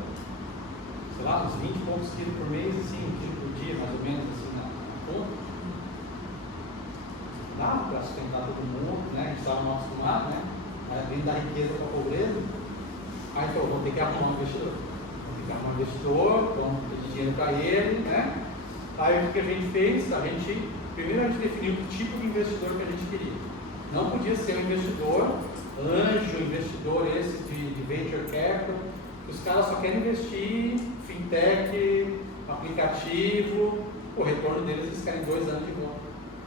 sei lá, uns 20 e poucos quilos por mês, assim, 1 quilo por dia, mais ou menos, assim, na conta. Dava para sustentar todo mundo, né? A gente estava mal acostumado, né? Vindo da riqueza para a pobreza. Aí então, vamos ter que arrumar um investidor. Vamos pedir dinheiro para ele, né? Aí o que a gente fez? Primeiro a gente definiu o tipo de investidor que a gente queria. Não podia ser um investidor anjo, investidor esse de venture capital, que os caras só querem investir fintech, aplicativo, o retorno deles eles querem 2 anos de volta.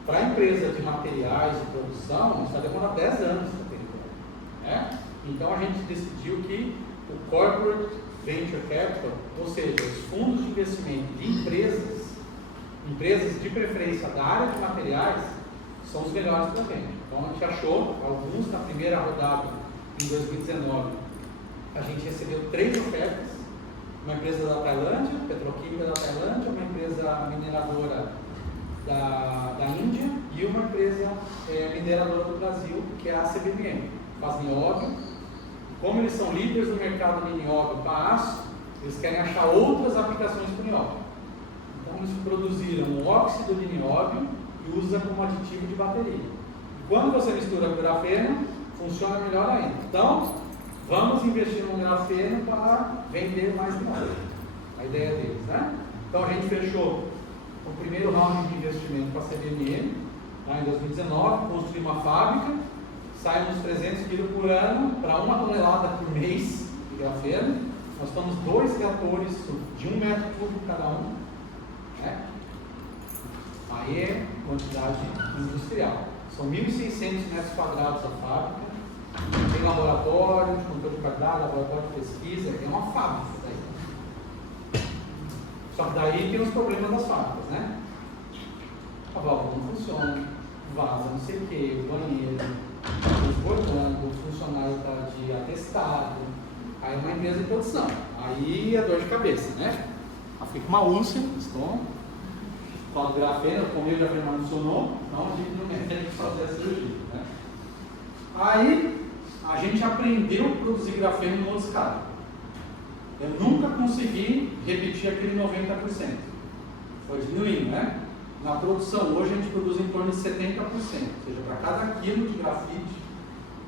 Para a empresa de materiais de produção, isso vai demorar 10 anos para ter retorno, né? Então a gente decidiu que o corporate venture capital, ou seja, os fundos de investimento de empresas de preferência da área de materiais, são os melhores para a gente. Então a gente achou alguns na primeira rodada em 2019. A gente recebeu 3 ofertas, uma empresa da Tailândia, petroquímica da Tailândia, uma empresa mineradora da Índia e uma empresa mineradora do Brasil, que é a CBMM, faz nióbio. Como eles são líderes no mercado de nióbio para aço, eles querem achar outras aplicações para o nióbio. Então eles produziram um óxido de nióbio e usam como aditivo de bateria. E quando você mistura com grafeno, funciona melhor ainda. Então, vamos investir no grafeno para vender mais nióbio. A ideia deles, né? Então a gente fechou o primeiro round de investimento com a CBMM, lá em 2019, construí uma fábrica, saímos 300 kg por ano para 1 tonelada por mês de grafeno. Nós estamos 2 reatores de 1 metro cúbico cada um. Né? Aí é quantidade industrial. São 1.600 metros quadrados a fábrica. Tem laboratório de controle de qualidade, laboratório de pesquisa, é uma fábrica daí. Só que daí tem os problemas das fábricas, né? A válvula não funciona, vaza não sei o que, o banheiro, transbordando, o funcionário está de atestado, aí é uma empresa de produção, aí é dor de cabeça, né? Aí fica uma úlcera no estômago, fala do grafeno, comeu o grafeno, mas não funcionou, então a gente não tem que fazer a cirurgia, né? Aí a gente aprendeu a produzir grafeno em modo escala. Eu nunca consegui repetir aquele 90%. Foi diminuindo, né? Na produção hoje a gente produz em torno de 70%. Ou seja, para cada quilo de grafite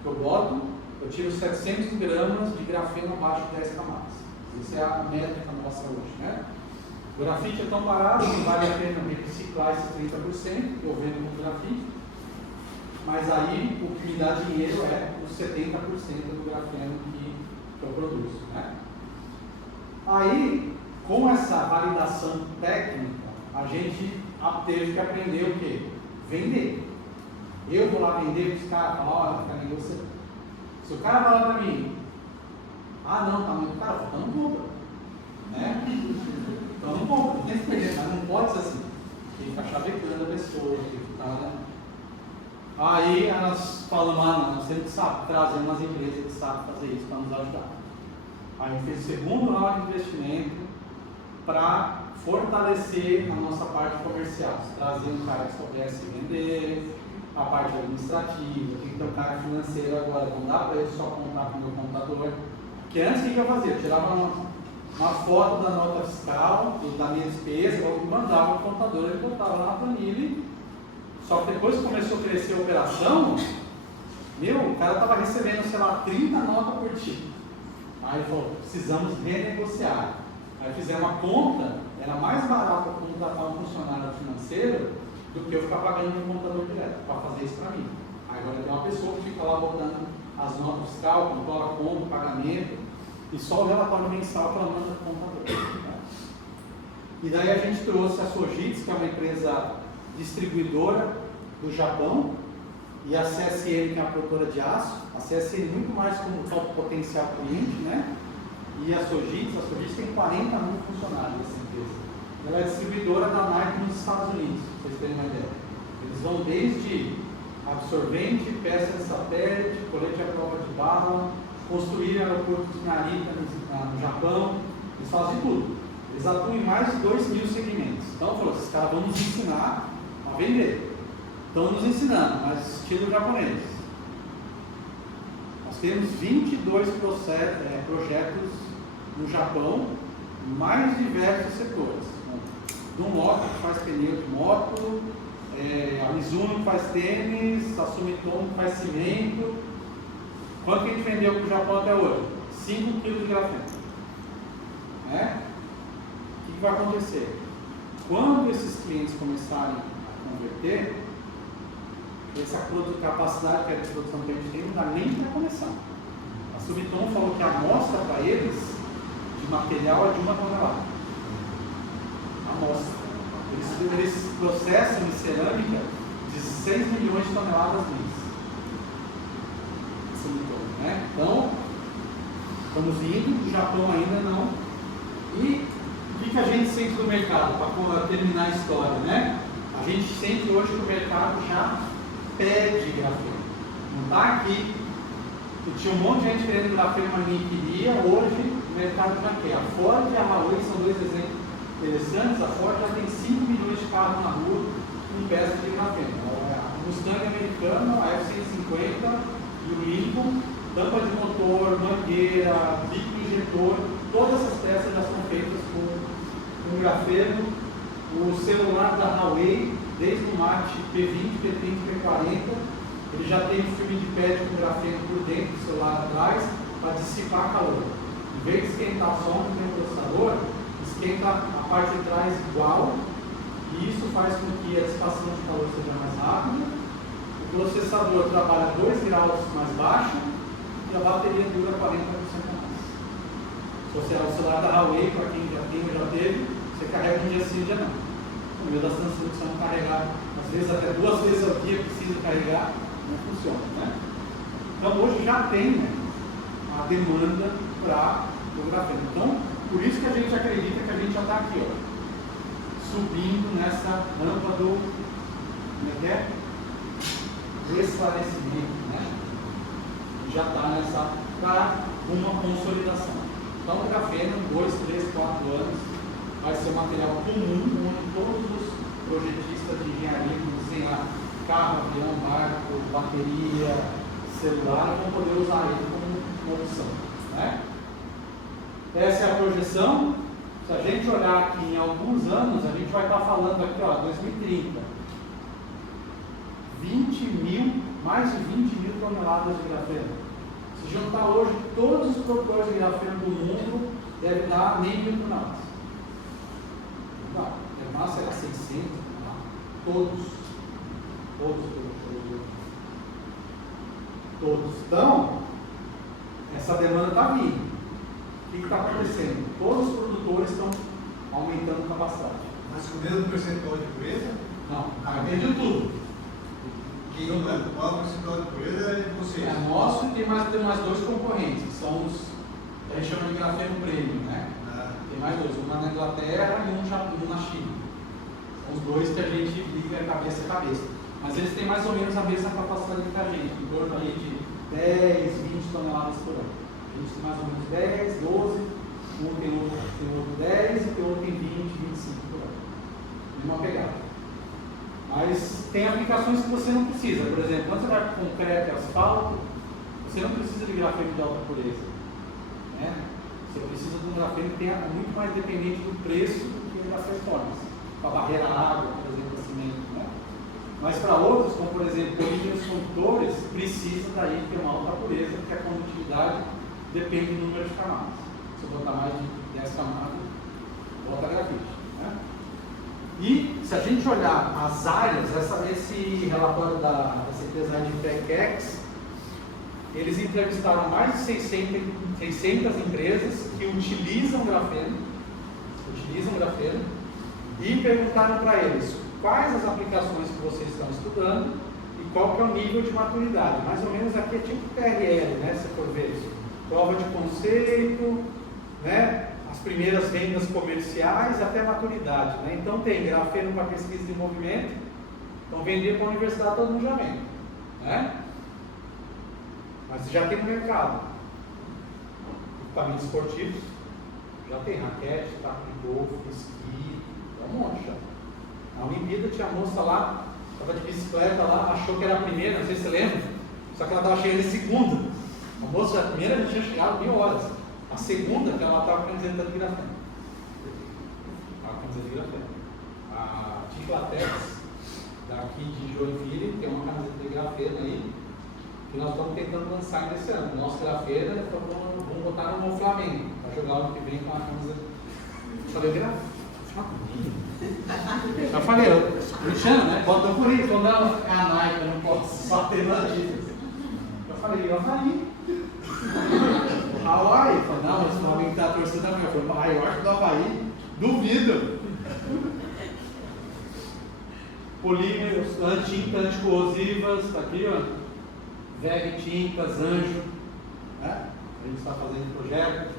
que eu boto, eu tiro 700 gramas de grafeno abaixo de 10 camadas. Essa é a métrica nossa hoje, né? O grafite é tão barato que vale a pena reciclar esses 30%, eu vendo com grafite. Mas aí o que me dá dinheiro é os 70% do grafeno que eu produzo, né? Aí, com essa validação técnica, a gente teve que aprender o quê? Vender. Eu vou lá vender para os caras, falar, olha, você... Se o cara falar para mim, ah não, tá muito caro, então não compra. Né? Então não compra, tem que perder, mas não pode ser assim. Tem que ficar chavecando a pessoa, tem que ficar, né? Aí nós falamos, nós temos que trazer umas empresas que sabem fazer isso para nos ajudar. Aí a gente fez o segundo round de investimento para fortalecer a nossa parte comercial. Trazer um cara que soubesse vender, a parte administrativa, tem que ter um cara financeiro agora, não dá para ele só contar com o meu contador. Porque antes o que eu fazia? Eu tirava uma foto da nota fiscal, da minha despesa, eu mandava o contador, ele botava lá na planilha. Só que depois que começou a crescer a operação, o cara estava recebendo, sei lá, 30 notas por dia. Aí ele falou, precisamos renegociar. Aí fizemos uma conta, era mais barato contratar um funcionário financeiro do que eu ficar pagando no contador direto, para fazer isso para mim. Aí agora tem uma pessoa que fica lá botando as notas fiscais, controla a conta, o pagamento, e só o relatório mensal que ela manda para o contador. E daí a gente trouxe a Sojitz, que é uma empresa distribuidora do Japão, e a CSN, que é a produtora de aço. A CSN muito mais como potencial cliente, né? E a Sojitz tem 40 mil funcionários nessa empresa. Ela é distribuidora da Nike nos Estados Unidos, para vocês terem uma ideia. Eles vão desde absorvente, peça de satélite, colete à prova de bala, construir aeroporto de Narita no Japão, eles fazem tudo. Eles atuam em mais de 2.000 segmentos. Então, falou, esses caras vão nos ensinar a vender. Estão nos ensinando, mas estilo japonês. Nós temos 22 projetos no Japão, em mais diversos setores. Do moto, que faz pneu de moto, a Mizuno que faz tênis, a Sumitomo que faz cimento. Quanto que a gente vendeu para o Japão até hoje? 5 kg de grafeno. Né? O que vai acontecer? Quando esses clientes começarem a converter, essa capacidade que é de produção que a gente tem não dá nem para começar. A Sumitomo falou que a amostra para eles de material é de 1 tonelada. A amostra. Eles processam em cerâmica de 6 milhões de toneladas mês. Sumitomo, né? Então, estamos indo, o Japão ainda não. E o que a gente sente do mercado, para terminar a história, né? A gente sente hoje que o mercado já pede grafeno. Não está aqui. Tinha um monte de gente querendo grafeno, mas ninguém queria. Hoje o mercado já quer. A Ford e a Huawei são dois exemplos interessantes. A Ford já tem 5 milhões de carros na rua com peças de grafeno. A Mustang americana, a F-150 e o Lincoln, tampa de motor, mangueira, bico injetor, todas essas peças já são feitas com grafeno. O celular da Huawei, desde o Mate P20, P30, P40, ele já tem um filme de pet com grafeno por dentro do celular atrás para dissipar calor. Em vez de esquentar só onde tem o processador, esquenta a parte de trás igual, e isso faz com que a dissipação de calor seja mais rápida. O processador trabalha 2 graus mais baixo e a bateria dura 40% mais. Se você é o celular da Huawei, para quem já tem ou já teve, você carrega um dia sim, um dia não. No meio da Samsung, você não carregar, às vezes até 2 vezes ao dia precisa carregar, não funciona, né? Então hoje já tem, né, a demanda para o grafeno. Então, por isso que a gente acredita que a gente já está aqui, ó, subindo nessa rampa do, como é que é? Do esclarecimento, né? Já está nessa, para uma consolidação. Então o grafeno, em 2, 3, 4 anos, vai ser um material comum, onde todos os projetistas de engenharia que desenhar carro, avião, barco, bateria, celular, vão poder usar ele como uma opção, né? Essa é a projeção. Se a gente olhar aqui em alguns anos, a gente vai estar falando aqui, ó, 2030, mais de 20 mil toneladas de grafeno. Se juntar hoje todos os produtores de grafeno do mundo, deve dar nem 1.000 toneladas. Não, a massa era 600, todos. Então, essa demanda está vindo. O que está acontecendo? Todos os produtores estão aumentando a capacidade. Mas com o mesmo percentual de pureza? Não, depende de tudo. Qual é o percentual de pureza é de vocês? É nosso e tem mais 2 concorrentes, que são os que a gente chama de grafeno premium, né? Tem mais 2, um na Inglaterra e um na China. São os 2 que a gente liga cabeça a cabeça. Mas eles têm mais ou menos a mesma capacidade que a gente, em torno aí de 10, 20 toneladas por ano. A gente tem mais ou menos 10, 12, um tem outro 10 e tem outro tem 20, 25 por ano. Mesma pegada. Mas tem aplicações que você não precisa. Por exemplo, quando você vai para concreto e asfalto, você não precisa de grafeno de alta pureza, né? Você precisa de um grafeno que tenha muito mais dependente do preço do que das performances. Para barreira à água, por exemplo, cimento, né? Mas para outros, como por exemplo, polímeros condutores, precisa daí ter uma alta pureza, porque a condutividade depende do número de camadas. Se eu botar mais de 10 camadas, bota grafite, né? E se a gente olhar as áreas, esse relatório da empresa de TechX, eles entrevistaram mais de 600 empresas que utilizam grafeno e perguntaram para eles quais as aplicações que vocês estão estudando e qual que é o nível de maturidade. Mais ou menos aqui é tipo TRL, né, se for ver isso. Prova de conceito, né? As primeiras vendas comerciais até a maturidade, né? Então tem grafeno para pesquisa e desenvolvimento, então vender para a universidade todo mundo já vende, né? Mas já tem no mercado. Equipamentos esportivos, já tem raquete, taco de golfe, esqui, é um monte já. Na Olimpíada tinha a moça lá, estava de bicicleta lá, achou que era a primeira, não sei se você lembra, só que ela estava chegando em segunda. A moça, a primeira já tinha chegado 1.000 horas. A segunda, que ela estava com camiseta de grafeno. A Ticlatex, daqui de Joinville, tem uma camiseta de grafeno aí, que nós estamos tentando lançar nesse ano. Nosso grafeno, vamos botar no Flamengo, para jogar o ano que vem com a camiseta. Eu falei, já falei, Cristiano, né? Bota por isso, quando ela é a Nike, eu não posso bater na Adidas. Eu falei, Havaí. Hawaii, eu falei, não, mas o Flamengo está torcendo também. Eu falei, para Havaí, do Havaí, duvido. Polímeros, tintas anticorrosivas, está aqui, ó. VEG Tintas, Anjo, né? A gente está fazendo projeto.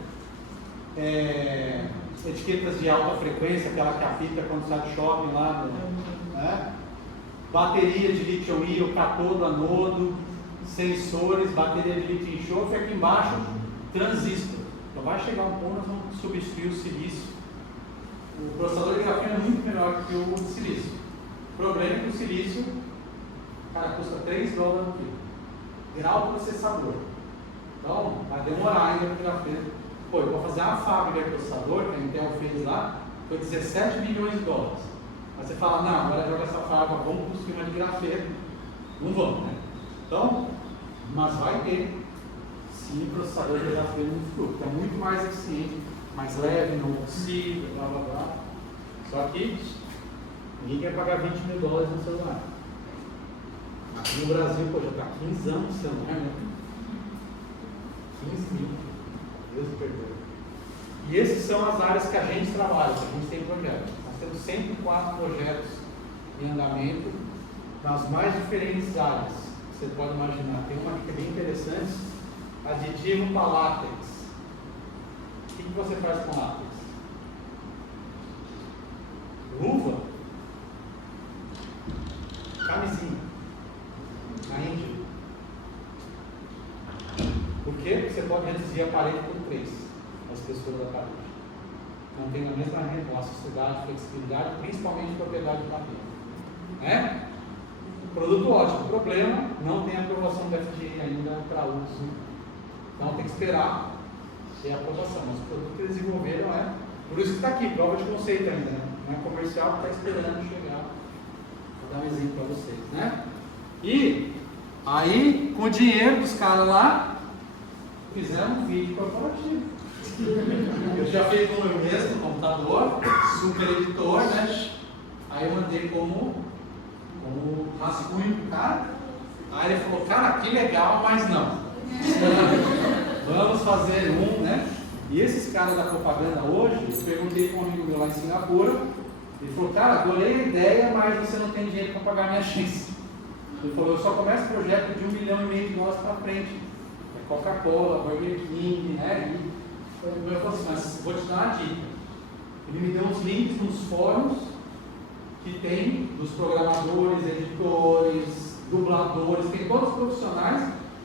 Etiquetas de alta frequência, aquela que apita quando sai do shopping lá, né? Bateria de lítio-íon, catodo, anodo, sensores, bateria de lítio e enxofre, aqui embaixo, transistor. Então vai chegar um ponto, nós vamos substituir o silício. O processador de grafeno é muito melhor que o de silício. O problema é que o silício, cara, custa $3 no quilo. Grau processador. Então, vai demorar ainda para o grafeno. Pô, eu vou fazer uma fábrica de processador, que a Intel fez lá, foi $17 milhões. Mas você fala, não, agora joga essa fábrica, vamos construir uma de grafeno. Não vamos, né? Então, mas vai ter, sim, processador de grafeno no futuro, que é muito mais eficiente, mais leve, não oxida, blá blá blá. Só que ninguém quer pagar $20 mil no celular. Aqui no Brasil, pô, já está 15 anos o celular, né? 15 mil. Deus me perdoe. E essas são as áreas que a gente trabalha, que a gente tem projetos. Nós temos 104 projetos em andamento nas mais diferentes áreas. Você pode imaginar. Tem uma que é bem interessante, aditivo para látex. O que você faz com látex? Luva? Camisinha. Na Índia. Por quê? Porque você pode reduzir a parede por 3, a espessura da parede. Não tem a mesma elasticidade, flexibilidade, principalmente propriedade do papel. Né? Produto ótimo. O problema, não tem aprovação do FDA ainda para uso. Então tem que esperar ter a aprovação. Mas o produto que eles desenvolveram é. Por isso que está aqui, prova de conceito ainda. Né? Não é comercial, está esperando chegar. Vou dar um exemplo para vocês. Né? E aí, com o dinheiro dos caras lá, fizeram um vídeo corporativo. Eu já fiz com o meu mesmo computador, super editor, né? Aí eu mandei como rascunho pro cara. Aí ele falou, cara, que legal, mas não. Vamos fazer um, né? E esses caras da propaganda hoje, eu perguntei para um amigo meu lá em Singapura, ele falou, cara, adorei a ideia, mas você não tem dinheiro para pagar minha agência. Ele falou, eu só começo projeto de $1,5 milhão para frente. É Coca-Cola, Burger King, né? E eu falei assim, mas vou te dar uma dica. Ele me deu uns links nos fóruns que tem dos programadores, editores, dubladores, tem todos os profissionais.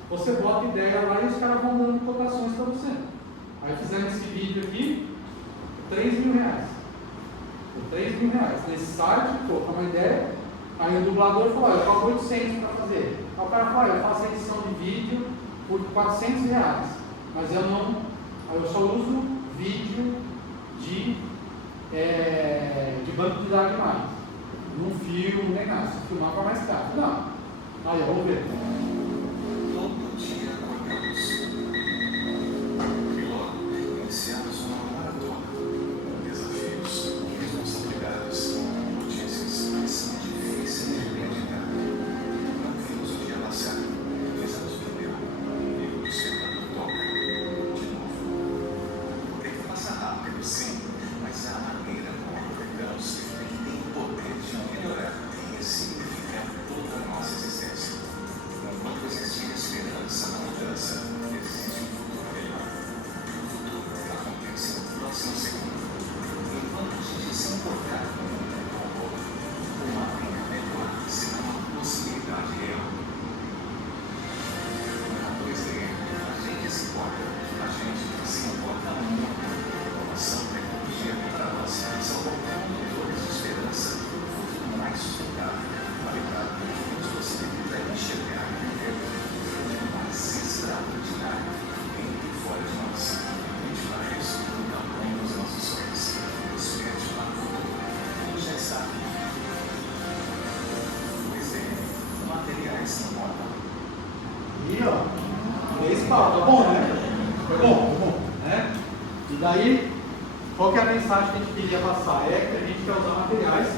Você bota ideia lá e os caras vão dando cotações para você. Aí fizeram esse vídeo aqui, R$3 mil. Por R$3 mil. Nesse site, colocou uma ideia. Aí o dublador falou, eu pago 800 para fazer. Aí o cara falou, eu faço a edição de vídeo por R$400. Mas eu só uso vídeo de banco de dados mais. Não filmo, nem nada. Se filmar para mais caro. Não. Aí, vamos ver. Todo dia acordamos. E logo iniciamos uma maratona. Desafios, responsabilidades, notícias que são difíceis de acreditar. Não vimos o dia passar. Fizemos pneu. E o despertador toca. De novo. Tem que passar rápido, sim. Mas a maneira como acordamos é que tem o poder de melhorar e ressignificar toda a nossa existência. Enquanto existir esperança na mudança, existe um futuro melhor. O futuro acontece no próximo segundo. Enquanto a gente se importar com o mundo como um todo, uma vida melhor será uma possibilidade real. Na 2D, a gente se importa. A gente se importa muito. Inovação, tecnologia para nós são condutores de esperança para um futuro mais sustentável, qualificado que nos possibilita enxergar e viver de mais extraordinário dentro e fora de nós. Ventilar isso do tamanho dos nossos sonhos. Desperte para o futuro. Ele já está aqui. 2D, materiais na moda. E ó, 3 pau, tá bom, né? Foi bom, né? E daí, qual que é a mensagem que a gente queria passar? É que a gente quer usar materiais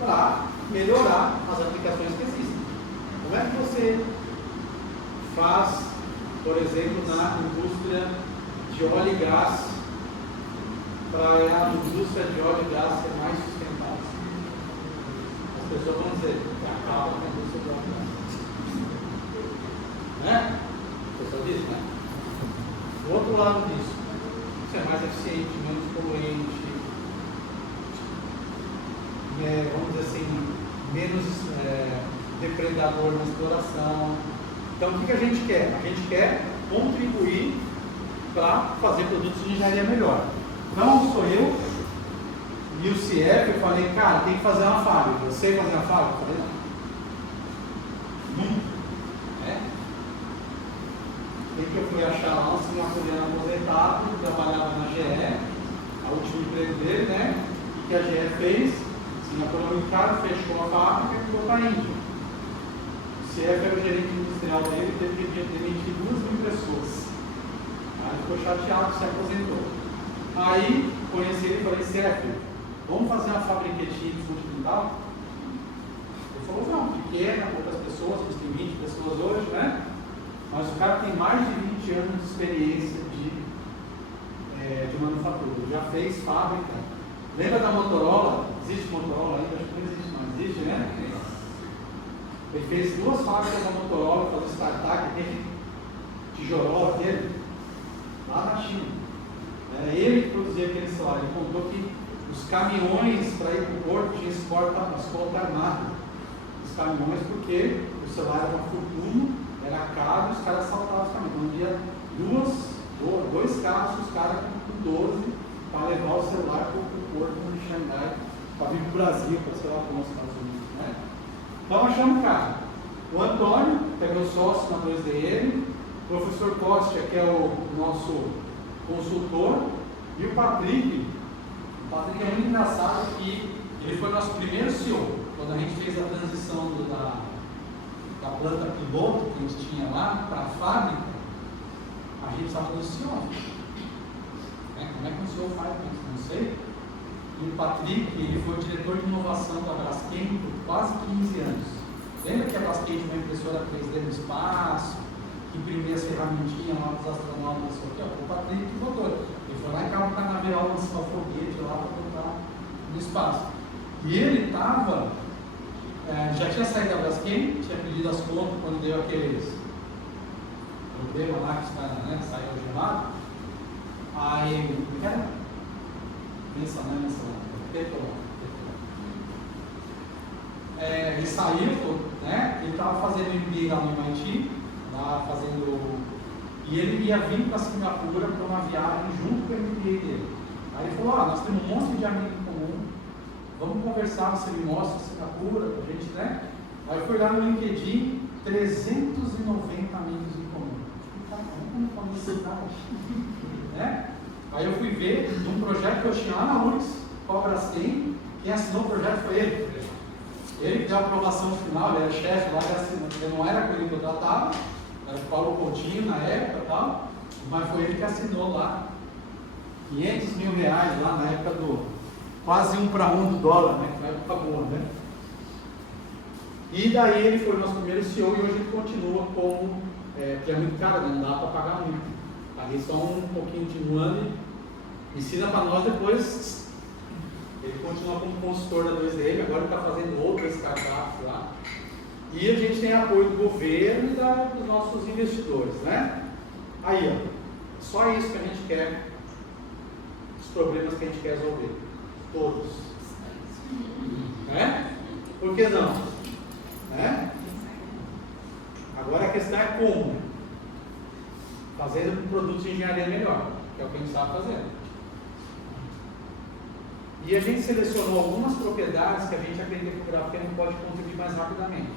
para melhorar as aplicações que existem. Como é que você faz, por exemplo, na indústria de óleo e gás, para a indústria de óleo e gás ser mais sustentável? As pessoas vão dizer, acaba com a indústria de óleo e gás. Né? A pessoa diz, né? O outro lado disso, isso é mais eficiente, menos poluente, vamos dizer assim, menos depredador na exploração. Então o que a gente quer? A gente quer contribuir para fazer produtos de engenharia melhor. Não sou eu e o CIEP, eu falei, cara, tem que fazer uma fábrica. Eu sei fazer uma fábrica? Eu falei, não. Nunca. Tem que eu fui achar lá um singapureano aposentado, que trabalhava na GE, a última emprego dele, né? E que a GE fez, Singapura muito caro, fechou a fábrica e ficou para a Índia. O CF era o gerente industrial dele, teve que demitir 2.000 pessoas. Aí ficou chateado, se aposentou. Aí conheci ele e falei, CF, vamos fazer uma fabriquetinha de fundo de quintal? Ele falou, não, pequena, poucas pessoas, a gente tem 20 pessoas hoje, né? Mas o cara tem mais de 20 anos de experiência de manufatura. Ele já fez fábrica. Lembra da Motorola? Existe Motorola ainda? Acho que não existe mais. Existe, né? Ele fez 2 fábricas da Motorola, fazer startup, aquele tijolão, aquele, lá na China. Era ele que produzia aquele celular. Ele contou que os caminhões para ir para o porto tinham escolta armada. Os caminhões, porque o celular era uma fortuna, era caro, os caras assaltavam os caminhões. Então, dia 2 carros, os caras com 12 para levar o celular para o porto de Xangai, para vir para o Brasil, para sei lá como os Estados Unidos. Né? Então achamos o cara. O Antônio, que é meu sócio na 2DM, o professor Costa, que é o nosso consultor, e o Patrick. O Patrick é muito engraçado que ele foi nosso primeiro CEO. Quando a gente fez a transição da planta piloto que a gente tinha lá para a fábrica, a gente estava do CEO. Como é que o CEO faz isso? Não sei. E o Patrick, ele foi o diretor de inovação da Braskem por quase 15 anos. Lembra que a Braskem tinha uma impressora 3D no espaço, que imprimia as ferramentinhas lá dos astronautas, o Patrick que botou. Ele foi lá em Cabo Canaveral lançar o foguete lá para botar no espaço. E ele estava, já tinha saído da Braskem, tinha pedido as contas quando deu aqueles problemas lá que os caras saiu algemado. Aí, pensa nessa ele saiu, né? Ele estava fazendo MBA lá no MIT, lá fazendo. E ele ia vir para Singapura para uma viagem junto com o MBA dele. Aí ele falou: nós temos um monte de amigos em comum, vamos conversar, você me mostra Singapura, a gente, né? Aí eu fui lá no LinkedIn, 390 amigos em comum. Como falou isso, né? Aí eu fui ver um projeto que eu tinha lá na URGS, Braskem, quem assinou o projeto foi ele. Ele que deu a aprovação final, ele era chefe lá, ele não era com ele que eu tratava, era o Paulo Coutinho na época e tal, mas foi ele que assinou lá R$500 mil lá na época do quase 1 para 1 do dólar, né? Que foi uma época boa, né? E daí ele foi o nosso primeiro CEO e hoje ele continua como, que é muito caro, não dá para pagar muito. Paguei só um pouquinho de um ano e ensina para nós depois. Ele continua como consultor da 2DM, agora está fazendo outras startups lá. E a gente tem apoio do governo e dos nossos investidores, né? Aí, ó, só isso que a gente quer, os problemas que a gente quer resolver. Todos. Né? Por que não? Né? Agora a questão é como? Fazendo produtos de engenharia melhor, que é o que a gente sabe fazer. E a gente selecionou algumas propriedades que a gente acredita que o grafeno pode contribuir mais rapidamente.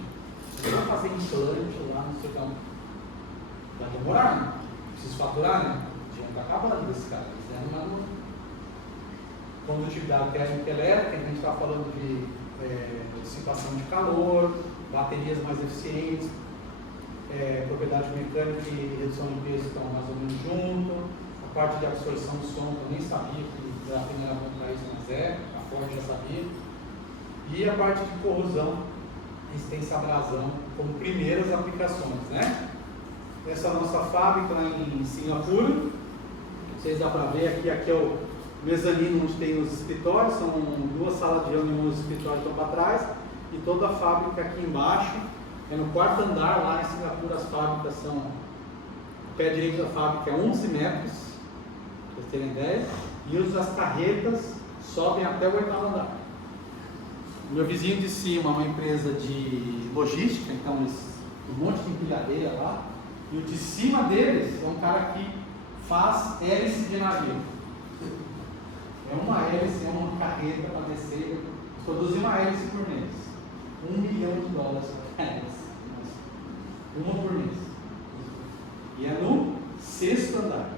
Se eu fazer implante lá no seu campo, vai demorar, né? Preciso faturar, né? O dinheiro está acabando desse cara. Eles deram uma condutividade térmica elétrica, a gente está falando de dissipação de calor, baterias mais eficientes, propriedade mecânica e redução de peso estão mais ou menos junto. A parte de absorção do som, eu nem sabia que o grafeno era bom para isso, mas a Ford já sabia. E a parte de corrosão, resistência à abrasão, como primeiras aplicações, né? Essa é a nossa fábrica lá em Singapura. Vocês dá para ver aqui é o mezanino onde tem os escritórios, são 2 salas de reunião e os escritórios estão para trás, e toda a fábrica aqui embaixo, no 4º andar lá em Singapura. As fábricas são, o pé direito da fábrica é 11 metros, para vocês terem ideia, e as carretas sobem até o 8º andar. O meu vizinho de cima é uma empresa de logística, então um monte de empilhadeira lá, e o de cima deles é um cara que faz hélice de navio. É uma hélice, é uma carreta para descer, produzir uma hélice por mês. $1 milhão por hélice. Uma por mês. E é no 6º andar.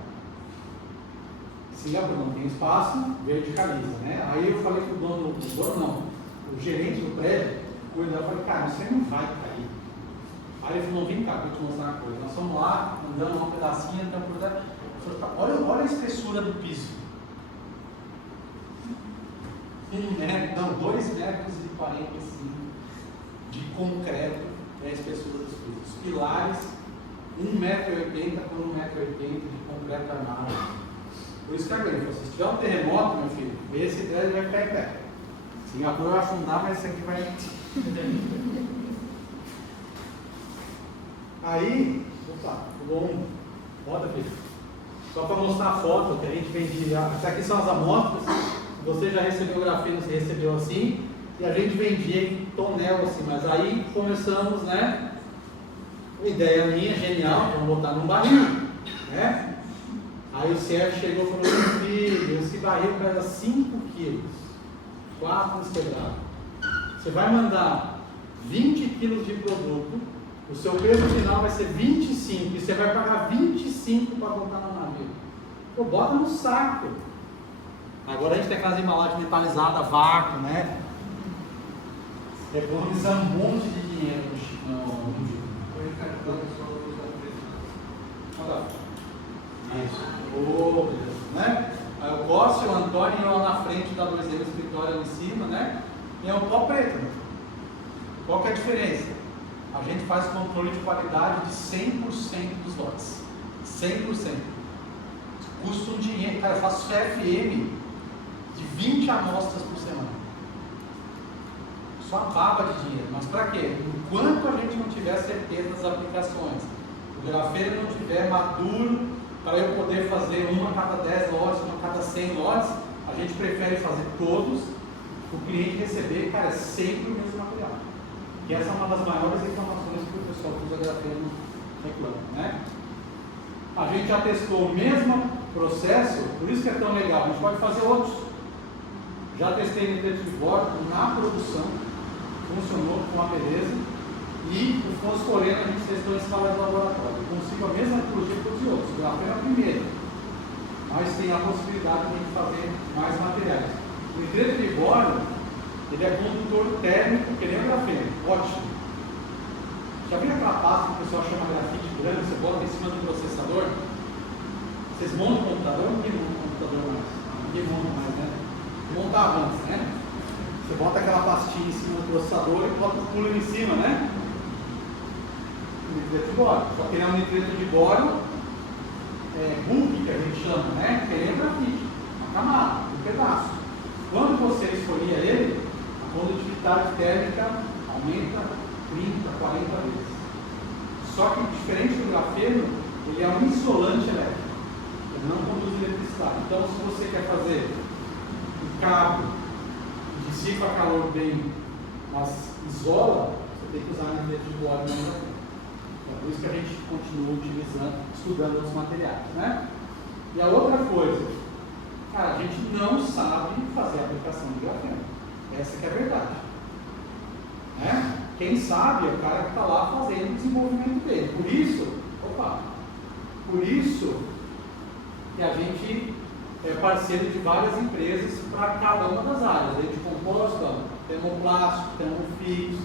Singapura não tem espaço, verticaliza, né? Aí eu falei para o gerente do prédio, eu falei, cara, isso aí não vai cair. Aí ele falou, vem cá, para eu te mostrar uma coisa. Nós fomos lá, andando um pedacinho, então por dentro. Olha a espessura do piso. 2,45 metros de concreto é a espessura dos pisos. Os pilares, 1,80 m por 1,80 m de concreto armado. Por isso que eu falei, se tiver um terremoto, meu filho, esse prédio vai ficar em pé. Singapura vai afundar, mas esse aqui vai. Aí, opa, bom, bota, filho. Só para mostrar a foto que a gente vendia. Essas aqui são as amostras. Você já recebeu grafeno, você recebeu assim. E a gente vendia em tonel assim. Mas aí começamos, né? Ideia minha, genial, vamos botar num barril, né? Aí o CF chegou e falou: meu filho, esse barril pesa 5 quilos, 4 anos quebrados. Você vai mandar 20 quilos de produto, o seu preço final vai ser 25, e você vai pagar 25 para botar no navio. Pô, bota no saco. Agora a gente tem aquelas embalagens metalizadas, vácuo, né? Economizando um monte de dinheiro no Chile. Isso. Oh, né? Aí o Costa, o Antônio e eu lá na frente da 2M escritório em cima, né? E é um pó preto. Né? Qual que é a diferença? A gente faz controle de qualidade de 100% dos lotes. 100%. Custa um dinheiro. Cara, eu faço CFM de 20 amostras por semana. Só uma baba de dinheiro. Mas para quê? Enquanto a gente não tiver certeza das aplicações, o grafeno não tiver maduro para eu poder fazer uma a cada 10 lotes, uma a cada 100 lotes, a gente prefere fazer todos, o cliente receber, cara, sempre o mesmo material. Que essa é uma das maiores reclamações que o pessoal que usa grafeno reclama, né? A gente já testou o mesmo processo, por isso que é tão legal, a gente pode fazer outros. Já testei nitrito de boro na produção, funcionou com uma beleza, e o fosforeno a gente testou em escala de laboratório. Eu consigo a mesma tipologia que os outros, o grafeno é a primeira, mas tem a possibilidade de a gente fazer mais materiais. O nitrito de boro, ele é condutor térmico, que nem o grafeno, ótimo. Já viu aquela pasta que o pessoal chama grafite branco, você bota em cima do processador? Vocês montam o computador? Ninguém monta o computador mais. Ninguém monta mais, né? Montava antes, né? Você bota aquela pastinha em cima do processador e bota o pulo em cima, né? Nitrito de boro. Só que ele é um nitrito de boro bulk, que a gente chama, né? Que ele é grafite, uma camada, um pedaço. Quando você escolhia ele, a condutividade térmica aumenta 30, 40 vezes. Só que diferente do grafeno, ele é um isolante elétrico. Ele não conduz eletricidade. Então, se você quer fazer um cabo que dissipa calor bem, mas isola, você tem que usar nitrito de boro no grafeno. É por isso que a gente continua utilizando, estudando os materiais, né? E a outra coisa, cara, a gente não sabe fazer a aplicação de grafeno. Essa que é a verdade. Né? Quem sabe é o cara que está lá fazendo o desenvolvimento dele. Por isso que a gente é parceiro de várias empresas para cada uma das áreas. A gente composta, termoplástico, termofix,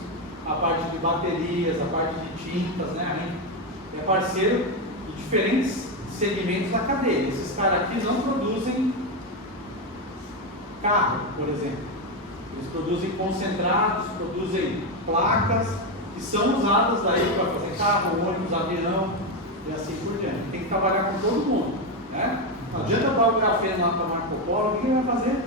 a parte de baterias, a parte de tintas, né? A gente é parceiro de diferentes segmentos da cadeia. Esses caras aqui não produzem carro, por exemplo. Eles produzem concentrados, produzem placas que são usadas daí para fazer carro, ônibus, avião e assim por diante. Tem que trabalhar com todo mundo, né? Não adianta dar o grafeno lá para Marco Polo, o que ele vai fazer?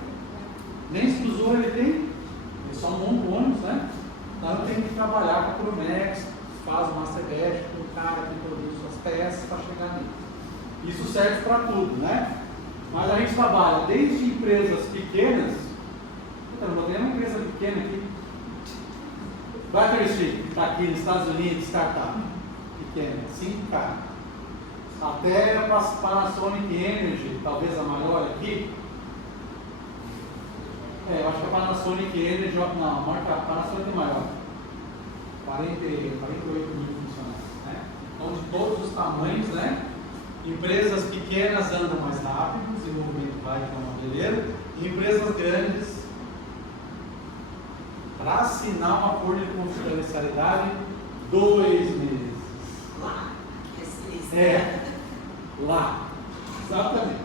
Nem extrusor ele tem, ele só monta o ônibus, né? Então tem que trabalhar com a Promex, faz o Masterbatch, com o cara que produz suas peças para chegar nele. Isso serve para tudo, né? Mas a gente trabalha desde empresas pequenas. Eu vou ter uma empresa pequena aqui. Battery Street, que está aqui nos Estados Unidos, startup. Pequena, 5 caras. Até a Panasonic Energy, talvez a maior aqui. Eu acho que a Panasonic Energy, não, a marca Panasonic é maior. 48 mil funcionários, né? Então, de todos os tamanhos, né? Empresas pequenas andam mais rápido, o desenvolvimento vai de uma beleza, e empresas grandes, para assinar um acordo de confidencialidade, 2 meses. Lá, lá, exatamente.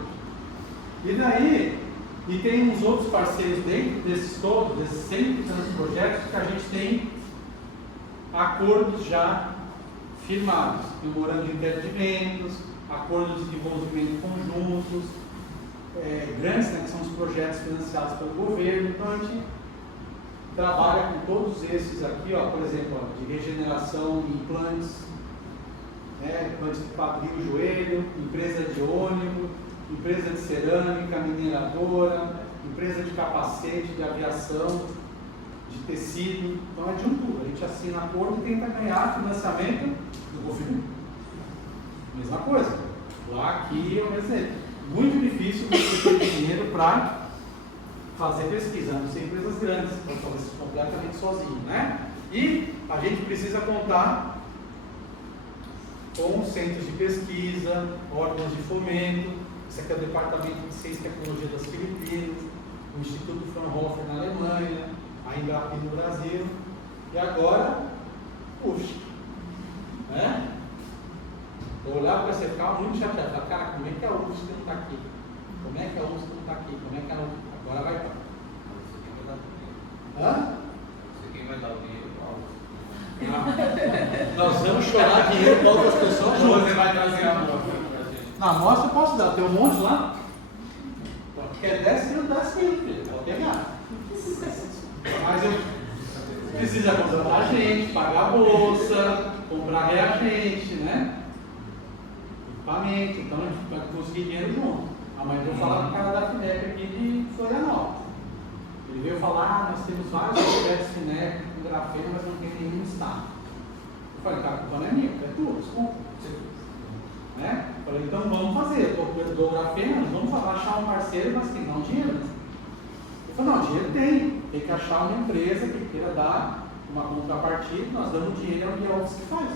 E daí, E tem uns outros parceiros dentro desses todos, desses 100% projetos, que a gente tem acordos já firmados, memorando de entendimentos, acordos de desenvolvimento conjuntos, grandes, né, que são os projetos financiados pelo governo. Então a gente trabalha com todos esses aqui, ó, por exemplo, ó, de regeneração de implantes, implantes de quadril e joelho, empresa de ônibus, empresa de cerâmica, mineradora, empresa de capacete, de aviação, de tecido. Então é de um tudo. A gente assina acordo e tenta ganhar financiamento do governo. Mesma coisa. Lá, aqui, é um exemplo. Muito difícil você ter dinheiro para fazer pesquisa, a não ser empresas grandes, para fazer isso completamente sozinho, né? E a gente precisa contar com centros de pesquisa, órgãos de fomento. Esse aqui é o Departamento de Ciência e Tecnologia das Filipinas, o Instituto Fraunhofer na Alemanha, a Embrapa no Brasil, e agora, puxa, né? Eu olhava para você, ficava muito chateado, falava, cara, como é que a UFSC não está aqui? Como é que a UFSC não está aqui? Como é que a UFSC... Agora vai estar. Hã? Quem vai dar o dinheiro? Nós vamos chorar dinheiro para outras pessoas juntas. Você vai trazer a amostra pra gente. Na amostra eu posso dar, tem um monte lá. Quer 10 quilos, 10 quilos, filho, pode pegar. Mas eu preciso contratar a gente, pagar a bolsa, comprar reagente, né? Equipamento, então a gente vai conseguir dinheiro junto. Amanhã eu vou falar com o cara da FINEP aqui de Florianópolis. Ele veio falar, nós temos vários projetos FINEP com grafeno, mas não tem nenhum no estado. Eu falei, cara, a culpa não é minha, é tua, desculpa. Né? Eu falei, então vamos fazer, eu dou grafeno, nós vamos achar um parceiro, mas tem que dar um dinheiro. Ele falou, não, dinheiro tem que achar uma empresa que queira dar uma contrapartida, nós damos dinheiro ao que é o que faz.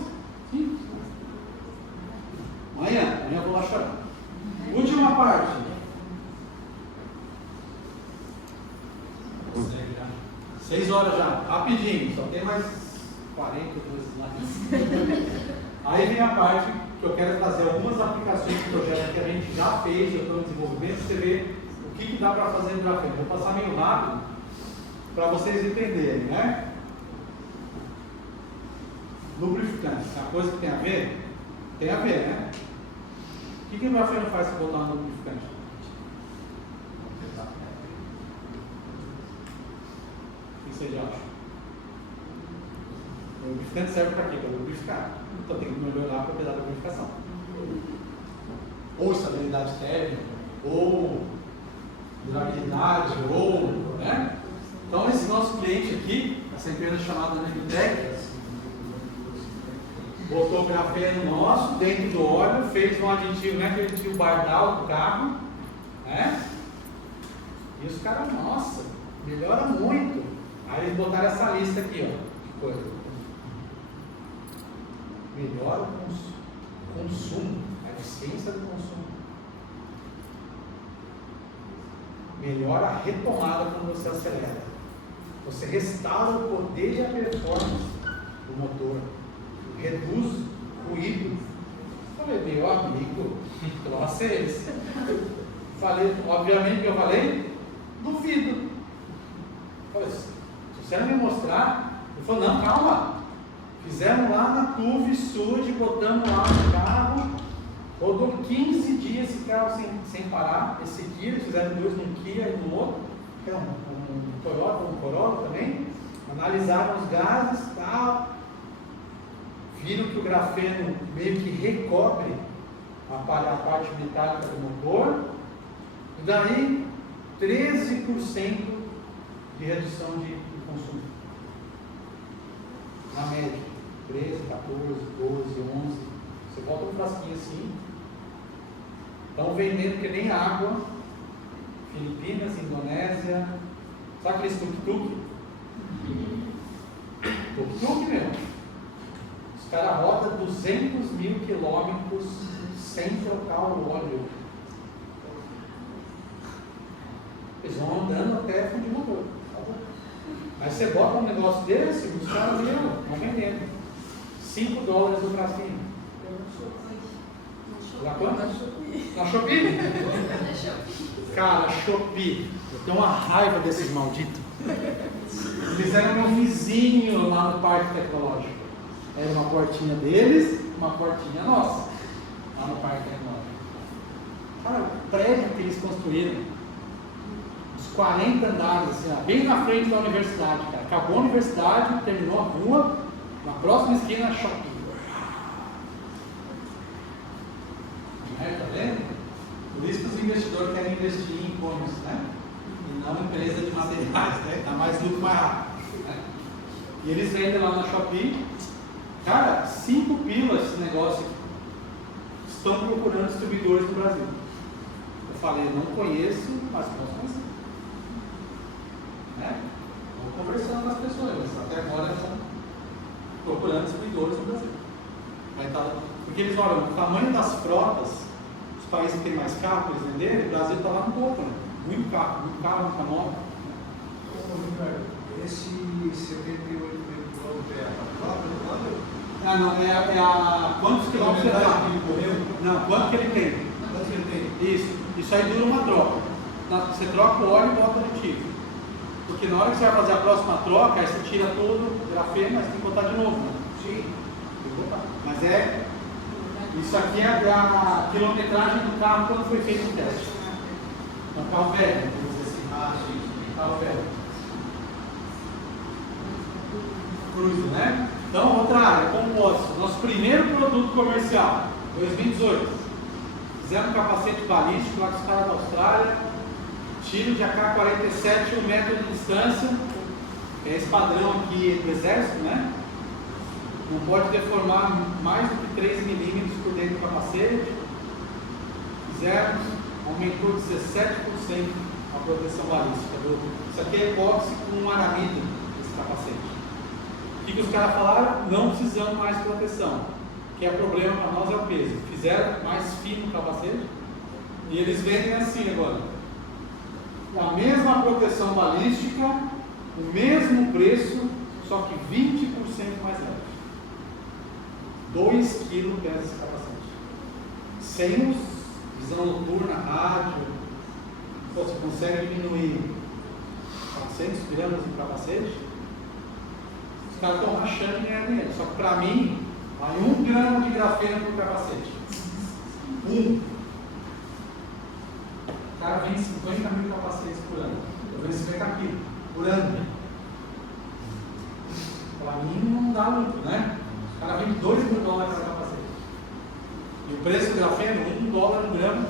Sim. Amanhã eu vou lá chorar. Última parte. 6 horas já, rapidinho, só tem mais 42 slides. Aí vem a parte que eu quero trazer algumas aplicações de projetos que a gente já fez, já estou em desenvolvimento, você vê o que dá para fazer no grafeno. Vou passar meio rápido para vocês entenderem, né? Lubrificante, é uma coisa que tem a ver? Tem a ver, né? O que o grafeno faz se botar no lubrificante? O que vocês acham? O lubrificante serve para quê? Para lubrificar. Então tem que melhorar a propriedade da lubrificação. Ou estabilidade térmica, ou durabilidade, ou, né? Então esse nosso cliente aqui, essa empresa chamada Nibitec, botou o grafeno nosso dentro do óleo, fez um aditivo, né? Aquele aditivo Bardal do carro, né? E os caras, nossa, melhora muito. Aí eles botaram essa lista aqui, ó, de coisa. Melhora o consumo, a eficiência do consumo. Melhora a retomada quando você acelera. Você restaura o poder e a performance do motor. Reduz o ruído. Falei, meu amigo, nossa, eles. Falei, obviamente que eu falei, duvido. Falei, se você não me mostrar, ele falou, não, calma. Fizemos lá na Tuve Sud, botamos lá no carro, rodou 15 dias esse carro sem parar. Esse Kia, eles fizeram dois num Kia e no outro, que é um Toyota, um Corolla também. Analisaram os gases e tal. Viram que o grafeno meio que recobre a parte metálica do motor. E daí, 13% de redução de consumo. Na média. 13, 14, 12, 11. Você bota um frasquinho assim. Estão vendendo que nem água. Filipinas, Indonésia. Sabe aquele tuk-tuk? Tuk-tuk mesmo. Os caras rodam 200 mil quilômetros sem trocar o óleo. Eles vão andando até fundir o motor. Aí você bota um negócio desse, os caras vão vendendo. $5 o frasquinho. Na quanto? Na Shopee? Cara, Shopee. Eu tenho uma raiva desses malditos. Fizeram meu vizinho lá no Parque Tecnológico. Era uma portinha deles, uma portinha nossa. Lá no Parque Tecnológico. Cara, o prédio que eles construíram, uns 40 andares, assim, ó, bem na frente da universidade, cara. Acabou a universidade, terminou a rua, na próxima esquina, Shopping. Tá vendo? Por isso que os investidores querem investir em e-commerce, né? E não em empresa de materiais, né? Dá mais lucro, mais rápido. Né? E eles vendem lá na Shopee. Cara, 5 pilas esse negócio. Estão procurando distribuidores no Brasil. Eu falei, não conheço, mas posso conhecer. Né? Vou conversando com as pessoas. Até agora estão procurando distribuidores no Brasil. Porque eles olham o tamanho das frotas. Os países que têm mais carro para eles venderem, o Brasil está lá no topo, né? Muito carro, muita nova. Esse 78 mil quilômetros é a própria do lado? Ah, não, é a. Quantos quilômetros ele que tem? ele correu? Não, quanto que ele tem? Quanto que ele tem? Isso aí dura uma troca. Você troca o óleo e bota aditivo. Porque na hora que você vai fazer a próxima troca, aí você tira todo o grafeno, mas tem que botar de novo, né? Sim. Tem que botar. Mas é. Isso aqui é a quilometragem do carro quando foi feito o teste. É um carro velho, vamos dizer assim. Ah, sim. Carro velho. Cruze, né? Então, outra área, compostos. Nosso primeiro produto comercial, 2018. Fizemos um capacete balístico lá com os caras da Austrália. Tiro de AK-47, 1 metro de distância. É esse padrão aqui do exército, né? Não pode deformar mais do que 3 milímetros por dentro do capacete. Fizemos, aumentou 17% a proteção balística. Isso aqui é epóxi com aramida, esse capacete. O que os caras falaram? Não precisamos mais de proteção. Que é problema para nós é o peso. Fizeram mais fino o capacete e eles vendem assim agora. A mesma proteção balística, o mesmo preço, só que 20% mais leve. 2 kg pesa esse capacete. Sem visão noturna, rádio. Você consegue diminuir 400 gramas de capacete? Os caras estão rachando e ganhando dinheiro. Só que para mim, vai 1 grama de grafeno por capacete. 1. O cara vende 50 mil capacetes por ano. Eu vendo 50 quilos por ano. Para mim não dá lucro, né? O cara vende $2 mil cada capacete. E o preço do grafeno, $1 no grama,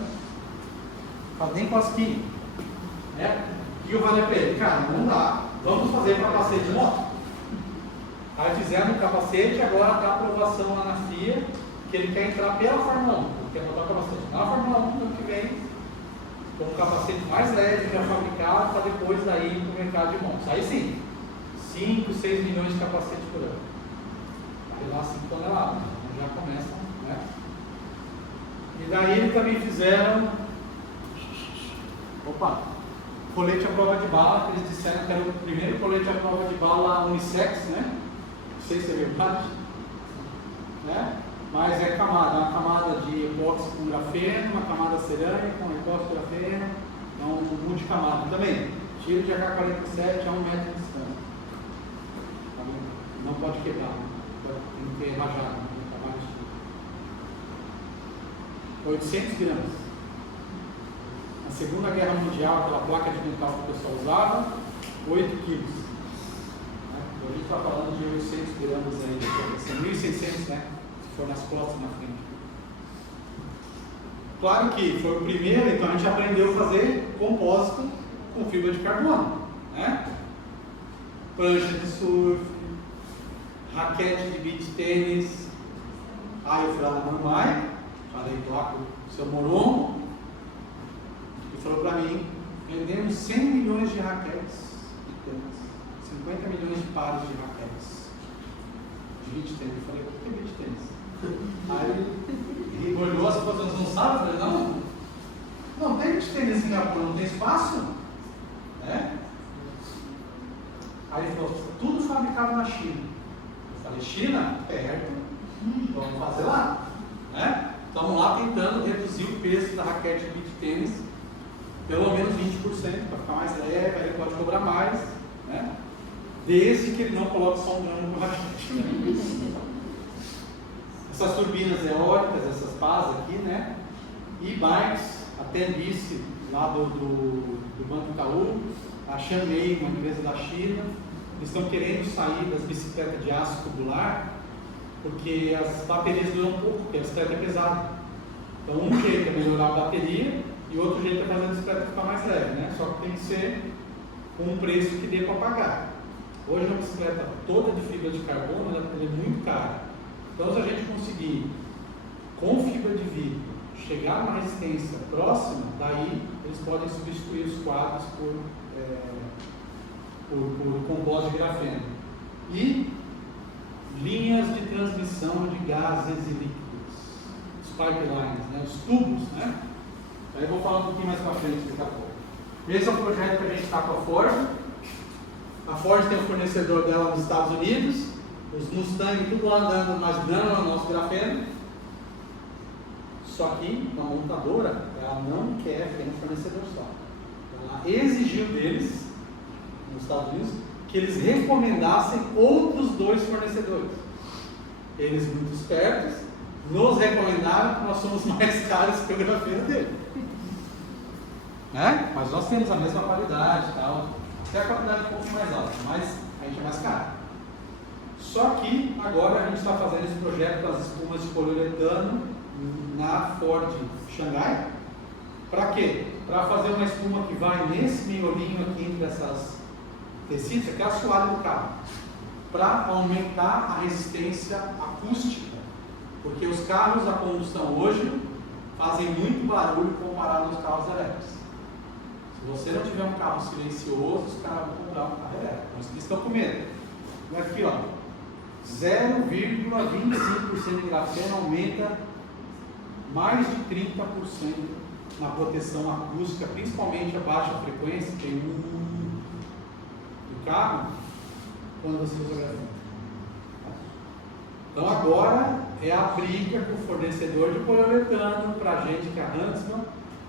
faz nem cosquinha. Né? O que eu falei para ele? Cara, não dá. Vamos fazer capacete de moto. Aí fizemos o capacete e agora está a aprovação lá na FIA que ele quer entrar pela Fórmula 1. Ele quer botar o capacete na Fórmula 1 no ano que vem, com um capacete mais leve já fabricado, para depois daí ir para o mercado de motos. Aí sim, 5, 6 milhões de capacetes por ano. Aí lá 5 toneladas, então já começa, né? E daí eles também fizeram, colete à prova de bala, que eles disseram que era o primeiro colete à prova de bala unissex, né? Não sei se é verdade, né? Mas é camada, uma camada de epóxi com grafeno, uma camada cerâmica com epóxi grafeno, é um multicamada também. Tiro de AK-47 a 1 metro de distância. Tá bom? Não pode quebrar, tem que ter rajado, tá mais 800 gramas. Na Segunda Guerra Mundial, aquela placa de metal que o pessoal usava, 8 quilos. Né? A gente está falando de 800 gramas aí, 1.600, né? Se for nas costas na frente. Claro que foi o primeiro, então a gente aprendeu a fazer compósito com fibra de carbono. Né? Prancha de surf, raquete de beach tênis. Aí eu fui lá na Mormai, falei lá com o seu Morongo, e falou para mim, vendemos 100 milhões de raquetes de tênis, 50 milhões de pares de raquetes de beach tênis. Eu falei, o que é beach tênis? Aí ele olhou as pessoas, não sabem? Eu falei, não tem beach tênis em Singapura, não tem espaço? Né? Aí ele falou, tudo fabricado na China. Eu falei, China? Perto. Vamos fazer lá. Né? Estamos lá tentando preço da raquete de beach tênis, pelo menos 20%, para ficar mais leve, aí ele pode cobrar mais, né? Desde que ele não coloque só um grão no raquete. Né? Essas turbinas eólicas, essas pás aqui, né? E-bikes, a Tenbice, lá do Banco Itaú, a Shanmei, uma empresa da China, eles estão querendo sair das bicicletas de aço tubular, porque as baterias duram pouco, porque a bicicleta é pesada. Então, um jeito é melhorar a bateria e outro jeito é fazer a bicicleta ficar mais leve, né? Só que tem que ser com um preço que dê para pagar. Hoje, uma bicicleta toda de fibra de carbono, ela é muito cara. Então, se a gente conseguir, com fibra de vidro, chegar numa resistência próxima, daí eles podem substituir os quadros por composto de grafeno. E linhas de transmissão de gases e líquidos, os pipelines, né, os tubos, né? Aí eu vou falar um pouquinho mais para frente daqui a pouco. Esse é um projeto que a gente está com a Ford. A Ford tem um fornecedor dela nos Estados Unidos, os Mustang tudo lá andando, imaginando o nosso grafeno. Só que a montadora, ela não quer ter um fornecedor só. Ela exigiu deles, nos Estados Unidos, que eles recomendassem outros 2 fornecedores. Eles, muito espertos, nos recomendaram que nós somos mais caros que o grafeno dele. Né? Mas nós temos a mesma qualidade e tal. Até a qualidade um pouco mais alta, mas a gente é mais caro. Só que agora a gente está fazendo esse projeto das espumas de poliuretano na Ford Xangai. Para quê? Para fazer uma espuma que vai nesse miolinho aqui entre essas tecidos, que é a assoalho do carro, para aumentar a resistência acústica, porque os carros a combustão hoje fazem muito barulho comparado aos carros elétricos. Se você não tiver um carro silencioso, os caras vão comprar um carro elétrico, mas eles estão com medo. Aqui, ó, 0,25% de grafeno aumenta mais de 30% na proteção acústica, principalmente a baixa frequência, tem do carro, quando você usa grafeno. Então agora é a briga com o fornecedor de poliuretano para a gente, que é a Huntsman,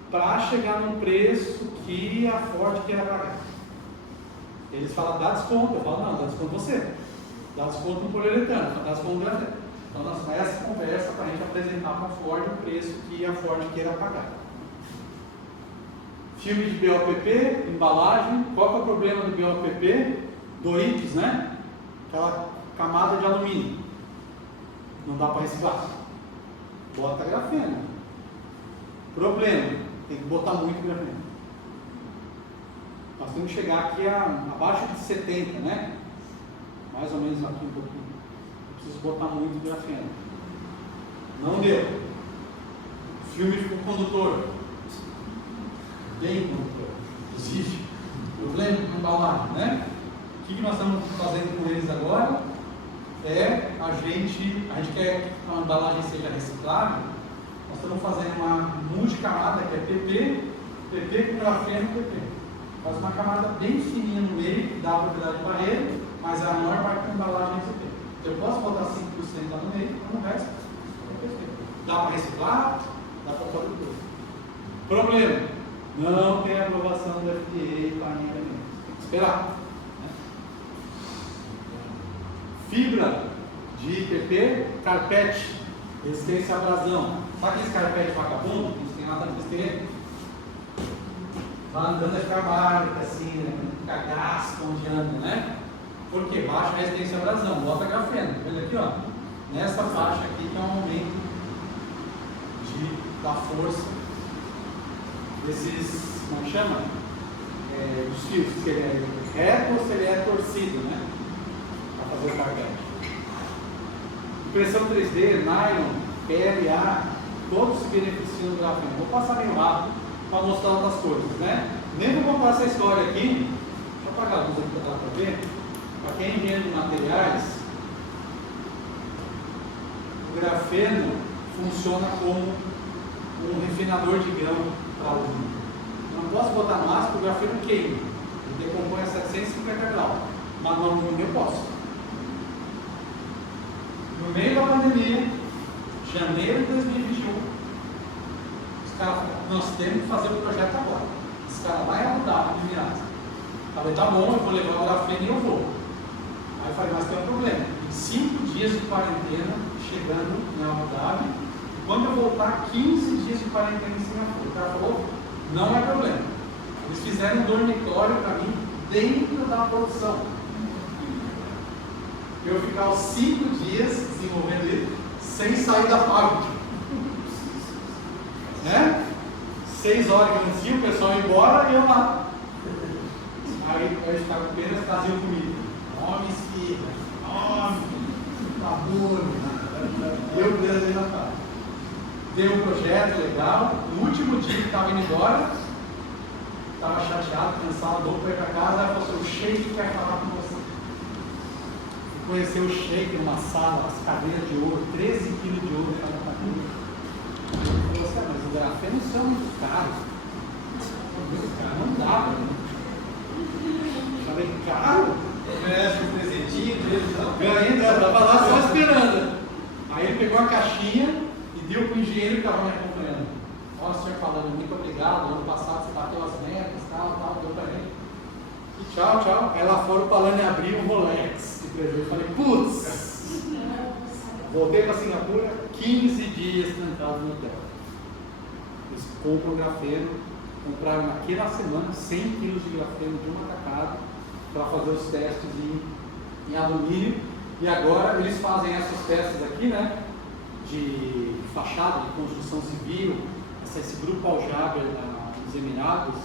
para chegar num preço que a Ford quer pagar. Eles falam, dá desconto. Eu falo, não, dá desconto você. Dá desconto no poliuretano, dá desconto no grafeno. Então nós vamos essa conversa para a gente apresentar para a Ford o preço que a Ford queira pagar. Filme de BOPP, embalagem. Qual que é o problema do BOPP? Doritos, né? Aquela camada de alumínio. Não dá para reciclar. Bota grafeno. Problema, tem que botar muito grafeno. Nós temos que chegar aqui abaixo de 70, né? Mais ou menos aqui um pouquinho. Eu preciso botar muito grafeno. Não deu. Filme com condutor. Bem condutor. Existe. Problema com embalagem, né? O que nós estamos fazendo com eles agora? É a gente quer que a embalagem seja reciclável. Nós estamos fazendo uma multicamada que é PP com grafeno PP. Faz uma camada bem fininha no meio, que dá a propriedade de barreira, mas a maior parte da embalagem é PP. Então, eu posso botar 5% lá no meio, no resto é perfeito. Dá para reciclar, dá para fazer tudo. Problema: não tem aprovação do FDA para ninguém. Tem que esperar. Fibra de PP, carpete, resistência à abrasão. Sabe aquele carpete vagabundo? Não tem nada a ver. Vai andando a ficar marca assim, né? Fica gasto onde anda, né? Por quê? Baixa a resistência à abrasão, bota grafeno. Olha aqui, ó. Nessa faixa aqui que é um aumento da força desses, como chama? Dos fios, se ele é reto ou se ele é torcido, né? Fazer o carpete. Impressão 3D, nylon, PLA, todos se beneficiam do grafeno. Vou passar meio rápido para mostrar outras coisas, né? Nem vou contar essa história aqui. Deixa eu apagar a luz aqui para ver. Para quem é engenheiro de materiais, o grafeno funciona como um refinador de grão para alumínio. Não posso botar mais porque o grafeno queima. Ele decompõe a 750 graus. Mas no alumínio eu posso. No meio da pandemia, janeiro de 2021, caras falaram, nós temos que fazer o projeto agora. Esse cara vai mudar de viagem. Falei, tá bom, eu vou levar o grafeno e eu vou. Aí eu falei, mas tem um problema. 5 dias de quarentena chegando em Abu Dhabi. E quando eu voltar, 15 dias de quarentena em Singapura. O cara falou, não é problema. Eles fizeram um dormitório para mim dentro da produção. Eu ficar os 5 dias desenvolvendo ele sem sair da fábrica. Né? 6 horas que antes o pessoal ia embora e eu lá. Aí eu ficava apenas trazendo comida. Nome, esquerda, nome, labor. Eu grande na fábrica. Deu um projeto legal. No último dia que estava indo embora, estava chateado, cansado, louco para ir para casa. Aí falou assim: o Sheik quer falar com você. Conheceu o Sheik numa sala, as cadeiras de ouro, 13 quilos de ouro cada cadeira. Ele falou assim: mas os grafenos são muito caros. Não dá, né? Eu falei: caro? Merece um presentinho dele, não? Ganhei, estava lá só esperando. Aí ele pegou a caixinha e deu para o engenheiro que estava me acompanhando. Ó, o senhor falando, muito obrigado, ano passado você bateu as metas, tal, deu para ele. E tchau, tchau. Aí lá fora o Palani abriu um Rolex. Eu falei, putz! Voltei para Singapura, 15 dias trancado no hotel. Eles compram grafeno, compraram naquela semana 100 quilos de grafeno de uma tacada para fazer os testes em alumínio. E agora eles fazem esses testes aqui, né? De fachada, de construção civil. Esse grupo Aljaber dos Emirados,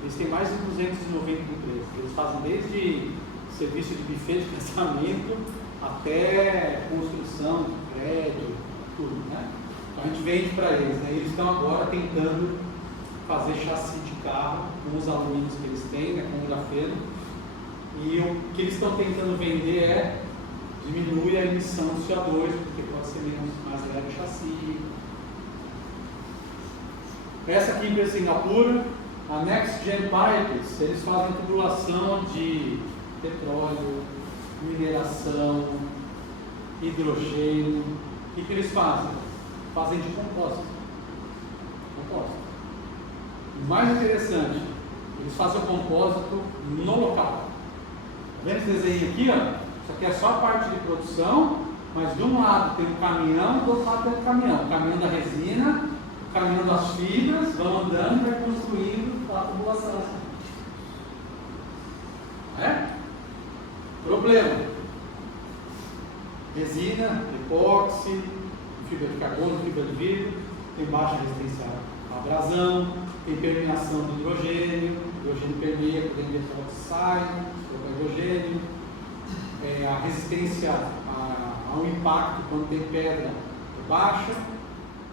eles têm mais de 290 empresas. Eles fazem desde serviço de buffet de casamento até construção de prédio, tudo, né? Então a gente vende para eles, né? Eles estão agora tentando fazer chassi de carro com os alumínios que eles têm, né? Com o grafeno. E o que eles estão tentando vender é diminuir a emissão de CO2, porque pode ser mais leve o chassi. Essa aqui em Singapura, a Next Gen Pipes, eles fazem tubulação de petróleo, mineração, hidrogênio. O que eles fazem? Fazem de compósito. O mais interessante, eles fazem o compósito no local. Tá vendo esse desenho aqui? Ó? Isso aqui é só a parte de produção, mas de um lado tem um caminhão, do outro lado tem um caminhão. O caminhão da resina, o caminhão das fibras, vão andando e vai construindo a tubulação. É? Problema: resina, epóxi, fibra de carbono, fibra de vidro, tem baixa resistência à abrasão, tem permeação do hidrogênio, o hidrogênio permeia por dentro do sai, o hidrogênio, a resistência ao impacto quando tem pedra é baixa.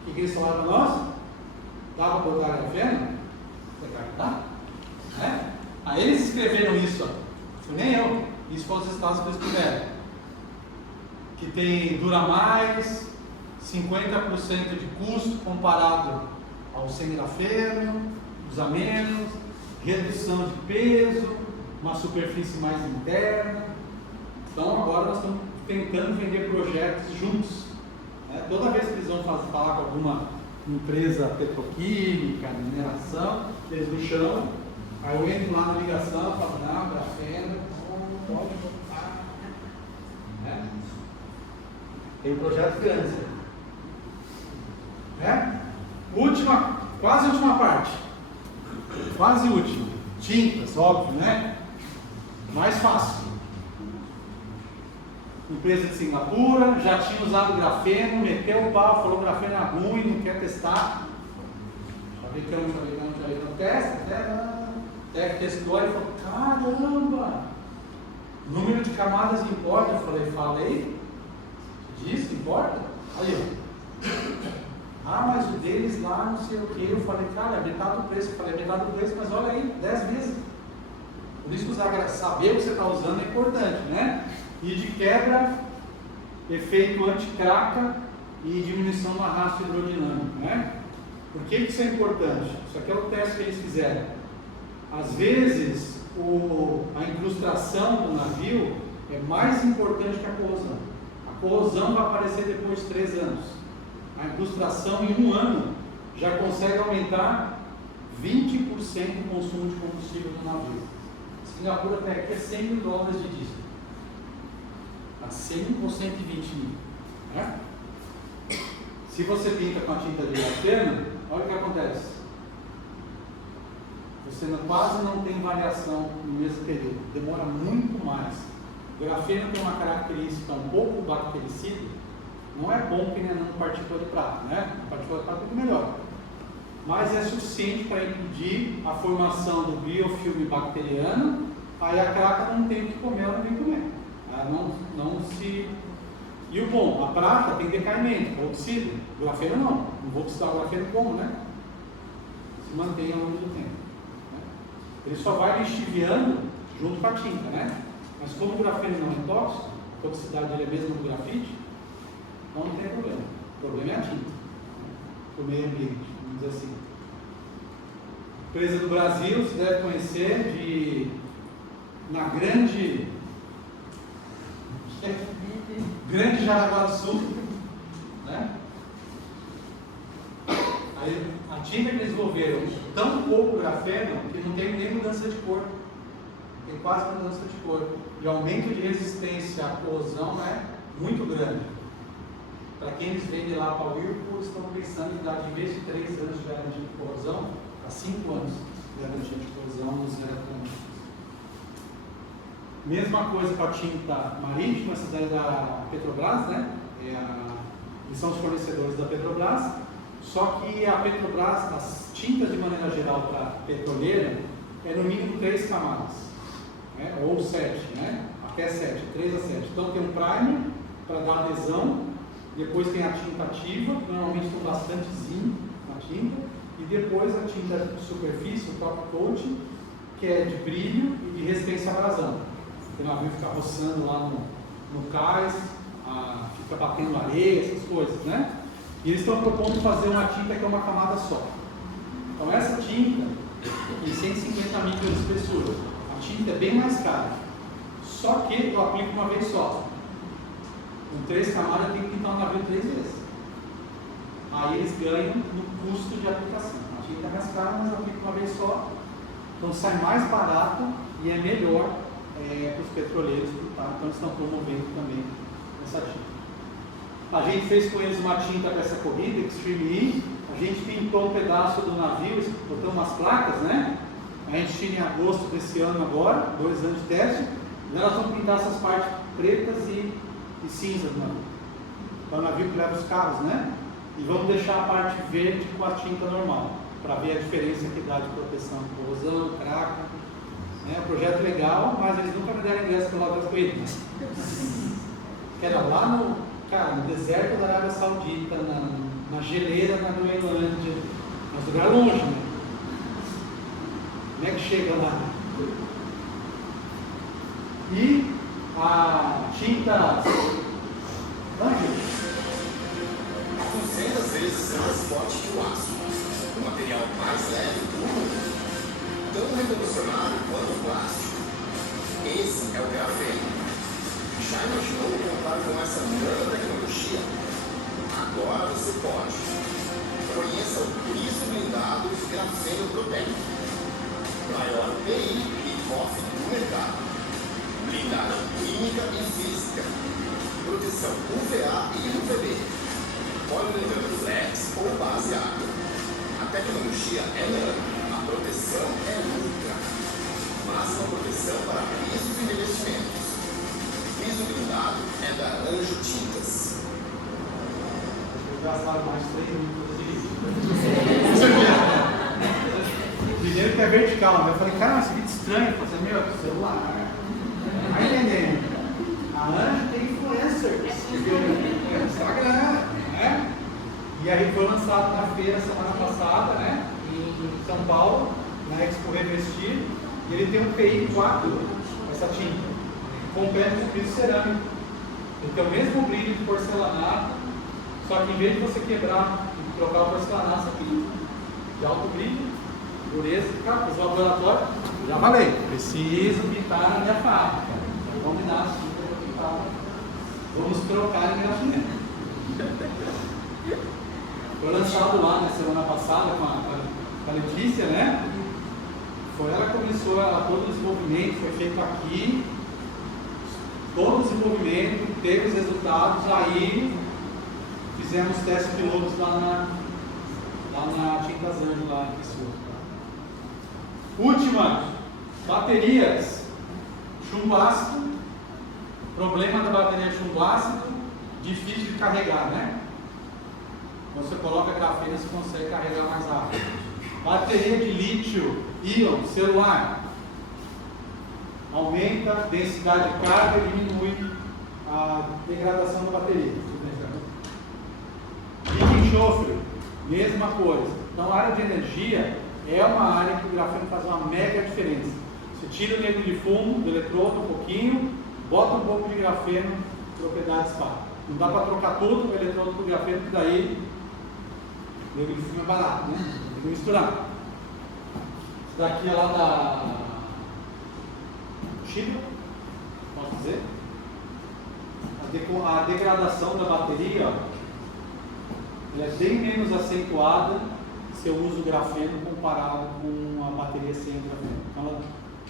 O que eles falaram para nós? Dá para botar grafeno? Dá? É? Aí eles escreveram isso, ó. Nem eu. Isso foi os estados que eles tiveram. Que dura mais, 50% de custo comparado ao sem grafeno, usa menos, redução de peso, uma superfície mais interna. Então agora nós estamos tentando vender projetos juntos. Né? Toda vez que eles vão falar com alguma empresa petroquímica, mineração, eles me chamam, aí eu entro lá na ligação e falo: não, grafeno, pode botar. Né? Tem um projeto grande. Né? Quase última parte. Quase última. Tintas, óbvio, né? Mais fácil. Empresa de Singapura, já tinha usado grafeno, meteu o pau, falou que grafeno é ruim, não quer testar. Não testa, até testou e falou: caramba, número de camadas importa. Eu falei, disse, importa? Aí, ó. Ah, mas o deles lá, não sei o que. Eu falei: cara, é metade do preço. Eu falei: é metade do preço, mas olha aí, 10 vezes. Por isso que saber o que você está usando é importante, né? E de quebra, efeito anticraca e diminuição do arrasto hidrodinâmico, né? Por que isso é importante? Isso aqui é o teste que eles fizeram. Às vezes, a incrustação do navio é mais importante que a corrosão. A corrosão vai aparecer depois de 3 anos. A incrustação em 1 ano já consegue aumentar 20% o consumo de combustível do navio. Singapura até aqui é $100 mil de diesel. A 100 ou 120 mil. Né? Se você pinta com a tinta de grafeno, olha o que acontece. Você quase não tem variação no mesmo período. Demora muito mais. O grafeno tem uma característica um pouco bactericida. Não é bom que nem a partícula de prata, né? A partícula de prata é muito melhor. Mas é suficiente para impedir a formação do biofilme bacteriano. Aí a craca não tem o que comer, ela não tem que comer. Ela não se... E o bom, a prata tem decaimento, oxida. O grafeno não. Não vou oxidar o grafeno como, né? Se mantém ao longo do tempo. Né? Ele só vai lixiviando junto com a tinta, né? Mas como o grafeno não é tóxico, a toxicidade dele é mesmo do grafite, então não tem problema. O problema é a tinta. O meio ambiente, vamos dizer assim. Empresa do Brasil, você deve conhecer, na Grande Jaraguá do Sul, né? Aí, a tinta que eles desenvolveram tão pouco grafeno que não tem nem mudança de cor. Tem quase mudança de cor. E o aumento de resistência à corrosão é muito grande. Para quem eles vendem lá para o Whirlpool, estão pensando em dar, de vez de 3 anos de garantia de corrosão, a 5 anos de garantia de corrosão nos eletrônicos. Mesma coisa com a tinta marítima, essa daí da Petrobras, né? Eles são os fornecedores da Petrobras, só que a Petrobras, as tintas de maneira geral para petroleira, é no mínimo 3 camadas, né? Ou 7, né? Até 7, 3 a 7. Então tem um primer para dar adesão, depois tem a tinta ativa, que normalmente tem bastante zinco na tinta, e depois a tinta de superfície, o top coat, que é de brilho e de resistência à abrasão. O navio fica roçando lá no cais, fica batendo areia, essas coisas, né? E eles estão propondo fazer uma tinta que é uma camada só. Então essa tinta tem 150 micras de espessura. A tinta é bem mais cara. Só que eu aplico uma vez só. Com 3 camadas eu tenho que pintar o navio 3 vezes. Aí eles ganham no custo de aplicação. A tinta é mais cara, mas eu aplico uma vez só. Então sai mais barato e é melhor para os petroleiros, tá? Então eles estão promovendo também essa tinta. A gente fez com eles uma tinta para essa corrida, Extreme E. A gente pintou um pedaço do navio, botou umas placas, né? A gente tinha em agosto desse ano agora, 2 anos de teste, e elas vão pintar essas partes pretas e cinzas do navio. Então o navio que leva os carros, né? E vamos deixar a parte verde com a tinta normal, para ver a diferença que dá de proteção, corrosão, craca. É um projeto legal, mas eles nunca me deram ingresso para lá das corridas. Que era lá no deserto da Arábia Saudita, na geleira, na Groenlândia. Mas lugar longe, né? Como é que chega lá? E a tinta... 200 vezes mais forte que o aço. O material mais leve do mundo. Tão revolucionário quanto o plástico. Esse é o grafeno. Já imaginou contar com essa nanotecnologia? Agora você pode. Conheça o piso blindado grafeno proteico. Maior PI e COF do mercado. Blindagem química e física. Proteção UVA e UVB. Poliuretano flex ou base água. A tecnologia é nano. A proteção é ultra. Máxima proteção para pisos e revestimentos. Piso blindado é da Anjo Tintas. Eu gastaram mais 3 minutos de vídeo. Primeiro que é vertical, né? Eu falei, cara, esse vídeo estranho. Eu falei, meu, celular. Vai entendendo. A Anjo tem influencers. Instagram, né? E aí foi lançado na feira semana passada, né? Em São Paulo, na Expo Revestir, e ele tem um PI 4, essa tinta, completo de piso cerâmico. Ele tem o mesmo brilho de porcelanato, só que em vez de você quebrar e trocar o porcelanato, você pinta de alto brilho, pureza, para os laboratórios, já falei, preciso pintar na minha fábrica. Vamos me dar a tinta para pintar. Vamos trocar em grafeno. Foi lançado lá na semana passada com a Letícia, né? Foi ela que começou todo o desenvolvimento, foi feito aqui, todo o desenvolvimento, teve os resultados, aí fizemos testes pilotos lá na Tintas Anjo, lá em Pessoa. Última, baterias, chumbo ácido, problema da bateria chumbo ácido, difícil de carregar, né? Você coloca grafeno, você consegue carregar mais rápido. Bateria de lítio, íon, celular, aumenta a densidade de carga e diminui a degradação da bateria. Líquido enxofre, mesma coisa. Então a área de energia é uma área que o grafeno faz uma mega diferença. Você tira o negro de fumo do eletrodo um pouquinho, bota um pouco de grafeno, propriedades para. Não dá para trocar tudo o eletrodo por grafeno, porque daí o negro de fumo é barato, né? Tem que misturar. Isso daqui é lá da Chile, posso dizer? A degradação da bateria, ó, ela é bem menos acentuada se eu uso o grafeno comparado com a bateria sem grafeno. Então,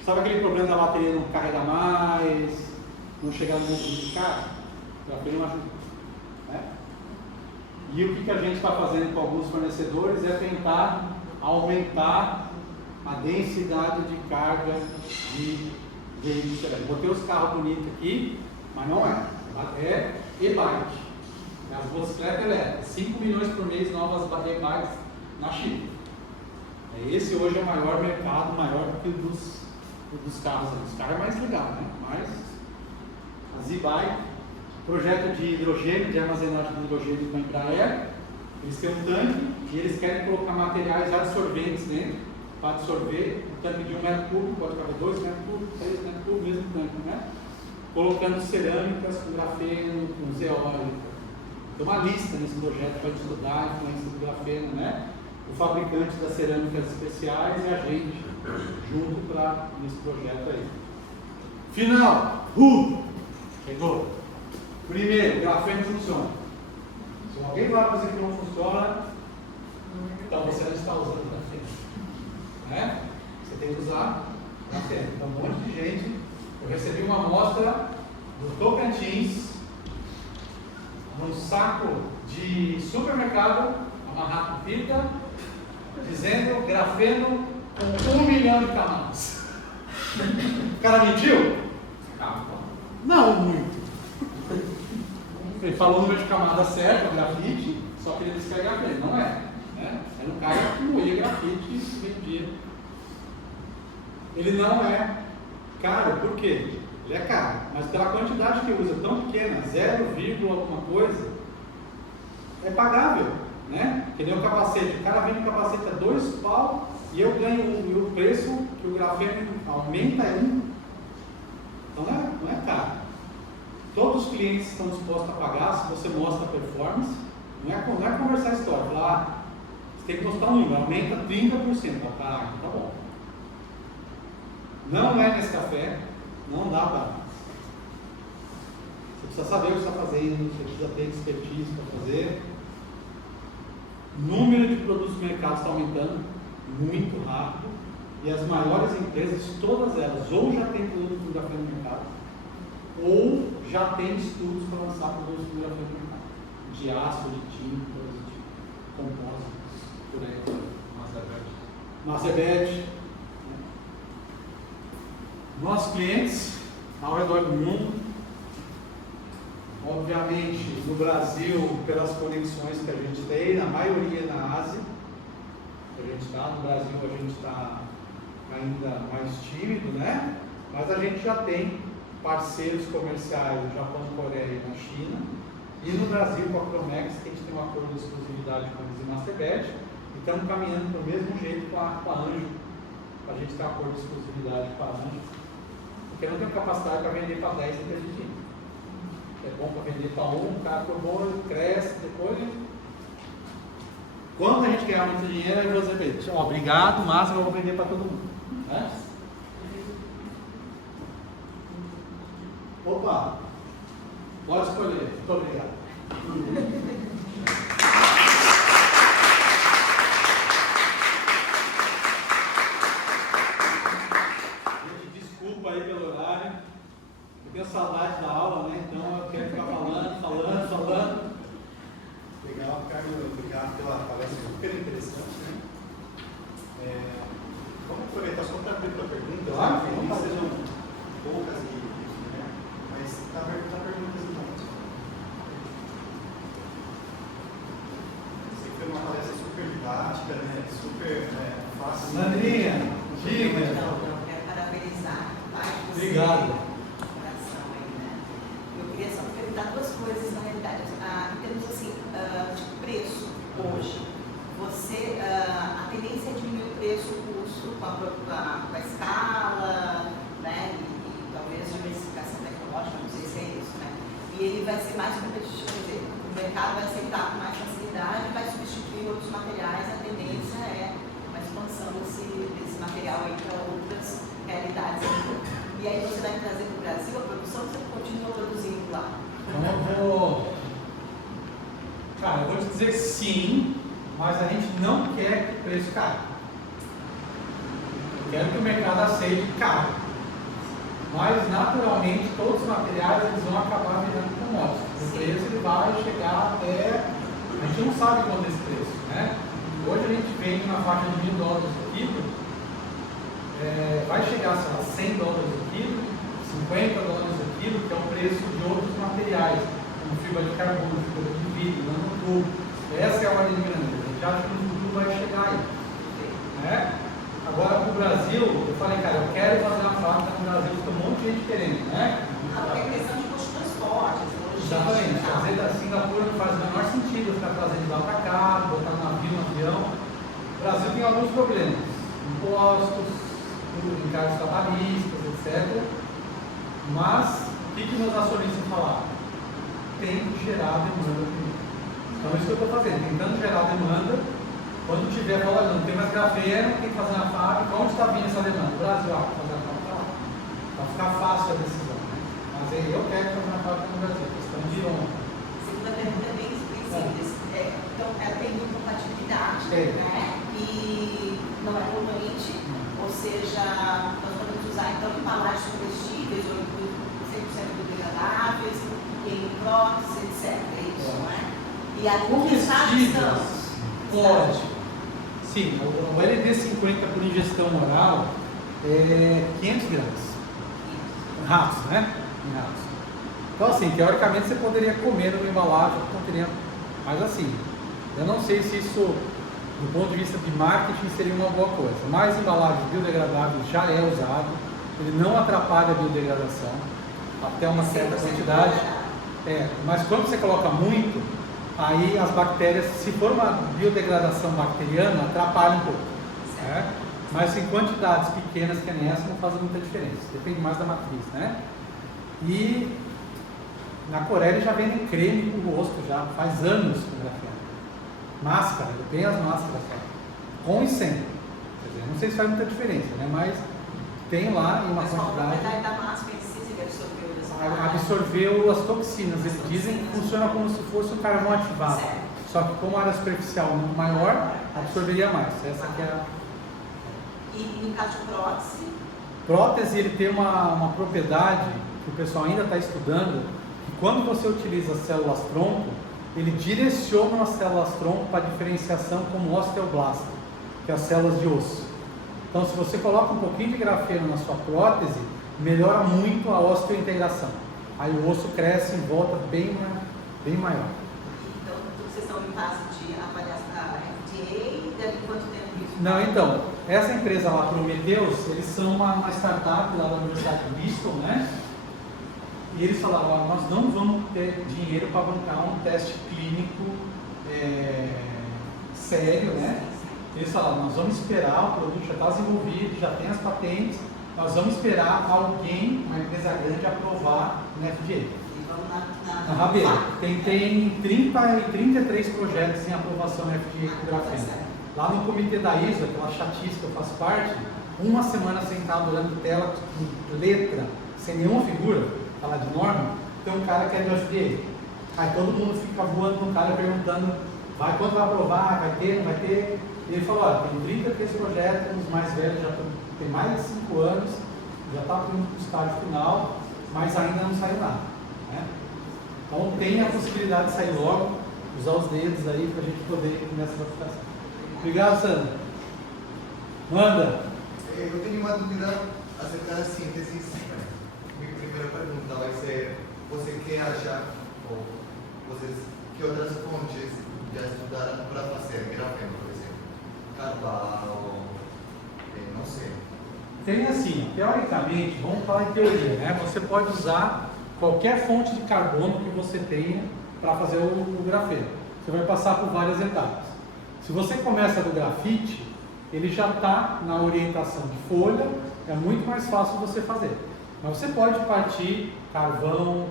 sabe aquele problema da bateria não carregar mais, não chegar no nível de carga? O grafeno ajuda. Né? E o que a gente está fazendo com alguns fornecedores é tentar aumentar a densidade de carga de veículos elétricos. Botei os carros bonitos aqui, mas não é. É e-bike. As motocicletas elétricas. 5 milhões por mês novas e-bikes na China. Esse hoje é o maior mercado, maior do que o dos carros. Os carros é mais legal, né? Mas as e-bike, projeto de hidrogênio, de armazenagem de hidrogênio com a Embraer, eles têm um tanque e eles querem colocar materiais adsorventes dentro para absorver. Um tanque de 1 metro cúbico, pode caber 2 metros cúbicos, 3 metros cúbicos, mesmo tanque, né? Colocando cerâmicas com grafeno, com zeólita. Tem uma lista nesse projeto para estudar a influência do grafeno, né? O fabricante das cerâmicas especiais e a gente, junto nesse projeto aí. Final! Chegou! Primeiro, grafeno funciona. Se alguém vai fazer que não funciona, então você não está usando grafeno. Né? Você tem que usar grafeno. Então, um monte de gente. Eu recebi uma amostra do Tocantins, num saco de supermercado, amarrado com fita, dizendo grafeno com 1 milhão de camadas. O cara mentiu? Não muito. Ele falou o número de camadas certo, o grafite, só que ele disse que é grafeno. Não é. Né? Era um cara que moía grafite e vendia. Ele não é caro, por quê? Ele é caro, mas pela quantidade que usa tão pequena, 0, alguma coisa, é pagável, né? Que nem o capacete, o cara vende um capacete a 2 pau e eu ganho e o preço que o grafeno aumenta é 1. Então não é caro. Todos os clientes estão dispostos a pagar se você mostra a performance. Não é conversar a história, falar, você tem que mostrar um número, aumenta 30%. Tá bom. Não é nesse café. Não dá para. Você precisa saber o que está fazendo, você precisa ter expertise para fazer. O número de produtos no mercado está aumentando muito rápido e as maiores empresas, todas elas, ou já têm produto com grafeno no mercado, ou já têm estudos para lançar produtos com grafeno no mercado. De aço, de tinta, de compósitos, por aí. Mazerbet. Nossos clientes ao redor do mundo, obviamente no Brasil, pelas conexões que a gente tem, a maioria na Ásia, que a gente está, no Brasil a gente está ainda mais tímido, né? Mas a gente já tem parceiros comerciais no Japão, Coreia e na China, e no Brasil com a Promex, que a gente tem um acordo de exclusividade com eles e Masterbet, e estamos caminhando do mesmo jeito com a Anjo, a gente tem um acordo de exclusividade com a Anjo. Porque não tem capacidade para vender para 10 e permitir. É bom para vender para 1, o cara for bom, ele cresce, depois. Quando a gente ganhar muito dinheiro, aí você vê, obrigado, mas eu vou vender para todo mundo. Né? Opa! Pode escolher. Muito obrigado. Carlos, obrigado pela palestra super interessante, né? Vamos aproveitar só para abrir para perguntas, Claro, né? vamos fazer. Sejam poucas né? Mas está aberto para perguntas então. Sei que foi uma palestra super didática, né? Super fácil. Sandrinha, diga. Não, eu quero parabenizar. Pai, você, Obrigado. coração aí, né? Eu queria só perguntar duas coisas, na realidade. Em termos assim, de preço, hoje, você, a tendência é diminuir o preço, o custo com a escala, né? E talvez diversificação tecnológica, não sei se é isso, né? E ele vai ser mais competitivo, quer dizer, o mercado vai aceitar com mais facilidade, vai substituir outros materiais, a tendência é uma expansão desse material aí para outras realidades. E aí você vai trazer para o Brasil a produção, você continua produzindo lá? Cara, eu vou te dizer que sim, mas a gente não quer que o preço caia. Eu quero que o mercado aceite caro. Mas, naturalmente, todos os materiais eles vão acabar virando commodities. O preço ele vai chegar até... A gente não sabe quanto é esse preço, né? Hoje a gente vende na faixa de $1.000 o quilo, vai chegar, sei lá, $100 o quilo, $50 o quilo, que é o preço de outros materiais, como fibra de carbono, fibra de vidro, nanotubo. Essa é a ordem de grandeza. A gente acha que no futuro vai chegar aí. Né? Agora, para o Brasil, eu falei, cara, eu quero fazer uma fábrica no Brasil, tem um monte de gente querendo, né? Porque é questão de custo de transporte, Exatamente. Fazer da Singapura não faz o menor sentido ficar trazendo de lá para cá, botar no avião. O Brasil tem alguns problemas. Impostos, encargos trabalhistas, etc. Mas, o que meus acionistas falaram? Tem que gerar demanda primeiro. Então, isso que eu estou fazendo, tentando gerar demanda. Quando tiver falando, não tem mais grafeno, tem que fazer na fábrica. Onde está vindo essa demanda? O Brasil, fazer a fábrica lá. Para ficar fácil a decisão. Né? Mas aí eu quero fazer uma fábrica no Brasil, questão de honra. Segunda pergunta é bem simples. Então, ela tem incompatibilidade, né? E não é poluente, ou seja, nós podemos usar então embalagens comestíveis ou 100% biodegradáveis, em prótese, etc. É isso, não é? E a Comestíveis, pode. Sim, o LD50 por ingestão oral é 500 gramas. Em ratos, né? Em ratos. Então, assim, teoricamente você poderia comer numa embalagem que conteria. Mas, assim, eu não sei se isso, do ponto de vista de marketing, seria uma boa coisa. Mas embalagem biodegradável já é usado, ele não atrapalha a biodegradação até uma certa quantidade. Mas quando você coloca muito, aí as bactérias, se for uma biodegradação bacteriana, atrapalha um pouco. Né? Mas em quantidades pequenas que nem essa não faz muita diferença, depende mais da matriz, né? E na Coreia eles já vendem creme para o rosto já, faz anos com grafeno. Máscara, eu tenho as máscaras com e sem. Quer dizer, não sei se faz muita diferença, né? Mas tem lá em uma quantidade. A da máscara Absorveu as toxinas, eles dizem que funciona como se fosse um carvão ativado. Certo. Só que como a área superficial é muito maior, absorveria mais. Essa que é a... E no caso de prótese? Prótese, ele tem uma propriedade que o pessoal ainda está estudando, que quando você utiliza células tronco, ele direciona as células tronco para diferenciação como osteoblasto, que é as células de osso. Então, se você coloca um pouquinho de grafeno na sua prótese, melhora muito a osteointegração. Aí o osso cresce em volta bem maior. Então, vocês estão em fase de avaliação da FDA, deve quanto tempo isso? Não, então, essa empresa lá, Prometheus, eles são uma startup lá da Universidade de Bristol, né? E eles falaram, nós não vamos ter dinheiro para bancar um teste clínico sério, né? Eles falaram, nós vamos esperar, o produto já está desenvolvido, já tem as patentes, nós vamos esperar alguém, uma empresa grande, aprovar no FDA. E vamos Na rabeira. Tem 30 e 33 projetos em aprovação no FDA com grafeno. Lá no comitê da ISO, aquela chatice que eu faço parte, uma semana sentado olhando tela com letra, sem nenhuma figura, falar de norma, tem um cara que é do FDA. Aí todo mundo fica voando no cara perguntando, quando vai aprovar, vai ter, não vai ter? E ele falou, olha, tem 33 projetos, os mais velhos já tem mais de 5 anos, já está no estágio final, mas ainda não saiu nada. Né? Então tem a possibilidade de sair logo. usar os dedos aí para a gente poder ir nessa aplicação. Obrigado, Sandra. Manda. Eu tenho uma dúvida acerca da síntese. Minha primeira pergunta vai ser: você quer achar, ou vocês, que outras fontes já estudaram para fazer grafeno, por exemplo? Carvalho, não sei. Tem assim, teoricamente, vamos falar em teoria, né? Você pode usar qualquer fonte de carbono que você tenha para fazer o grafeno. Você vai passar por várias etapas. Se você começa do grafite, ele já está na orientação de folha, é muito mais fácil você fazer. Mas você pode partir carvão,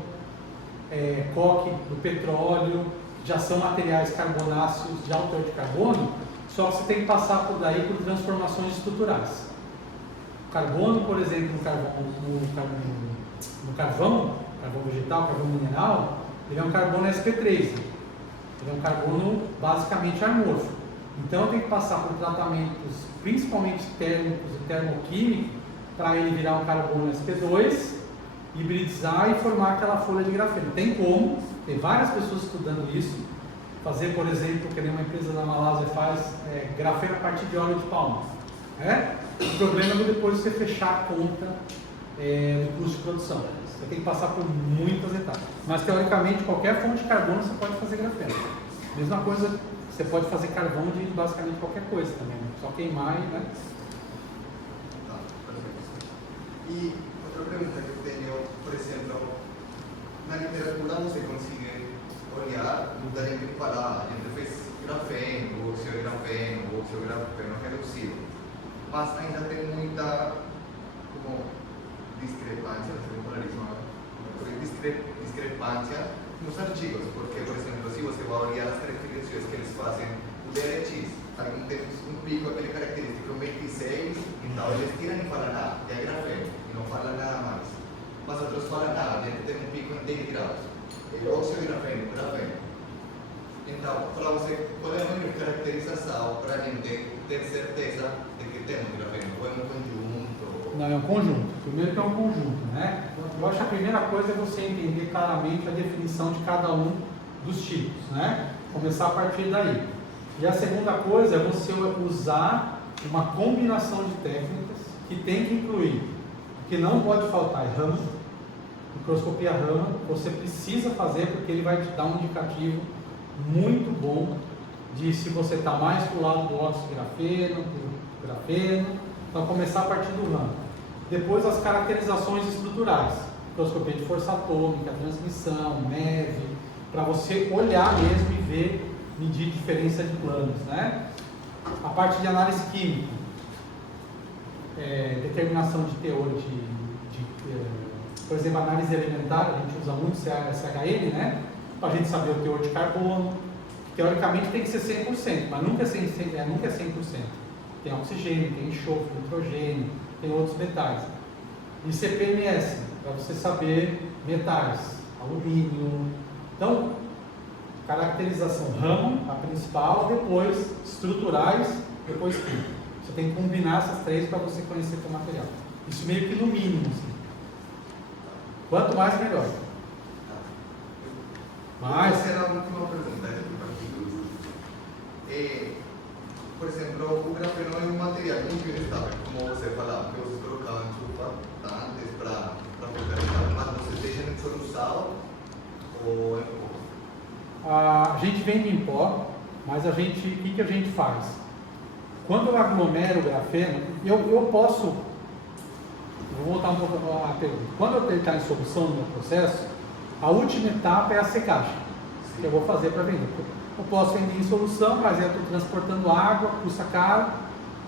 coque do petróleo, que já são materiais carbonáceos de alto teor de carbono, só que você tem que passar por daí por transformações estruturais. O carbono, por exemplo, no carvão vegetal, carvão mineral, ele é um carbono sp3, ele é um carbono basicamente amorfo. Então tem que passar por tratamentos principalmente térmicos e termoquímicos para ele virar um carbono sp2, hibridizar e formar aquela folha de grafeno. Tem várias pessoas estudando isso, fazer, por exemplo, que nem uma empresa da Malásia faz, grafeno a partir de óleo de palma. O problema é depois você fechar a conta do custo de produção. Você tem que passar por muitas etapas. Mas teoricamente qualquer fonte de carbono você pode fazer grafeno. Mesma coisa, você pode fazer carvão de basicamente qualquer coisa também, né? Só queimar e, né? Tá, perfeito. E outra pergunta que eu tenho, por exemplo, na literatura você consegue olhar, mudar entre falar, a gente fez grafeno, óxido grafeno reduzido, mas ainda tem muita discrepância, não sei como falar isso, discrepância nos artigos, porque, por exemplo, se você vai olhar as características que eles fazem, o DLX, algum tem um pico, aquele característico 26, então eles tiram e falam, é grafeno, e não falam nada mais. Mas outros falam, a gente tem um pico em 10 graus, óxido grafeno. Então, para você poder ver caracterização, para a gente ter certeza de que temos grafeno, ou é um conjunto? Não, é um conjunto. Primeiro que é um conjunto, né? Eu acho que a primeira coisa é você entender claramente a definição de cada um dos tipos, né? Começar a partir daí. E a segunda coisa é você usar uma combinação de técnicas que tem que incluir, que não pode faltar, é Raman, microscopia Raman, você precisa fazer porque ele vai te dar um indicativo muito bom de se você está mais para o lado do óxido do grafeno. Então, começar a partir do Raman. Depois, as caracterizações estruturais, microscopia de força atômica, transmissão, MEV, para você olhar mesmo e ver, medir diferença de planos, né? A parte de análise química, determinação de teor por exemplo, análise elementar, a gente usa muito SHN, né? Para a gente saber o teor de carbono. Teoricamente tem que ser 100%, mas nunca é 100%. Tem oxigênio, tem enxofre, nitrogênio, tem outros metais. E CPMS, para você saber metais, alumínio. Então, caracterização Raman, a principal, depois estruturais, depois química. Você tem que combinar essas três para você conhecer o teu material. Isso meio que no mínimo, assim. Quanto mais, melhor. Mas será a última pergunta aqui para por exemplo, o grafeno é um material muito instável, como você falava, que vocês colocavam antes para pulverizar, mas vocês deixam em solução ou em pó? A gente vende em pó, mas o que a gente faz? Quando eu aglomero o grafeno, eu posso, vou voltar um pouco à pergunta, quando ele está em solução no meu processo, a última etapa é a secagem, que eu vou fazer para vender. Eu posso vender em solução, mas eu estou transportando água, custa caro,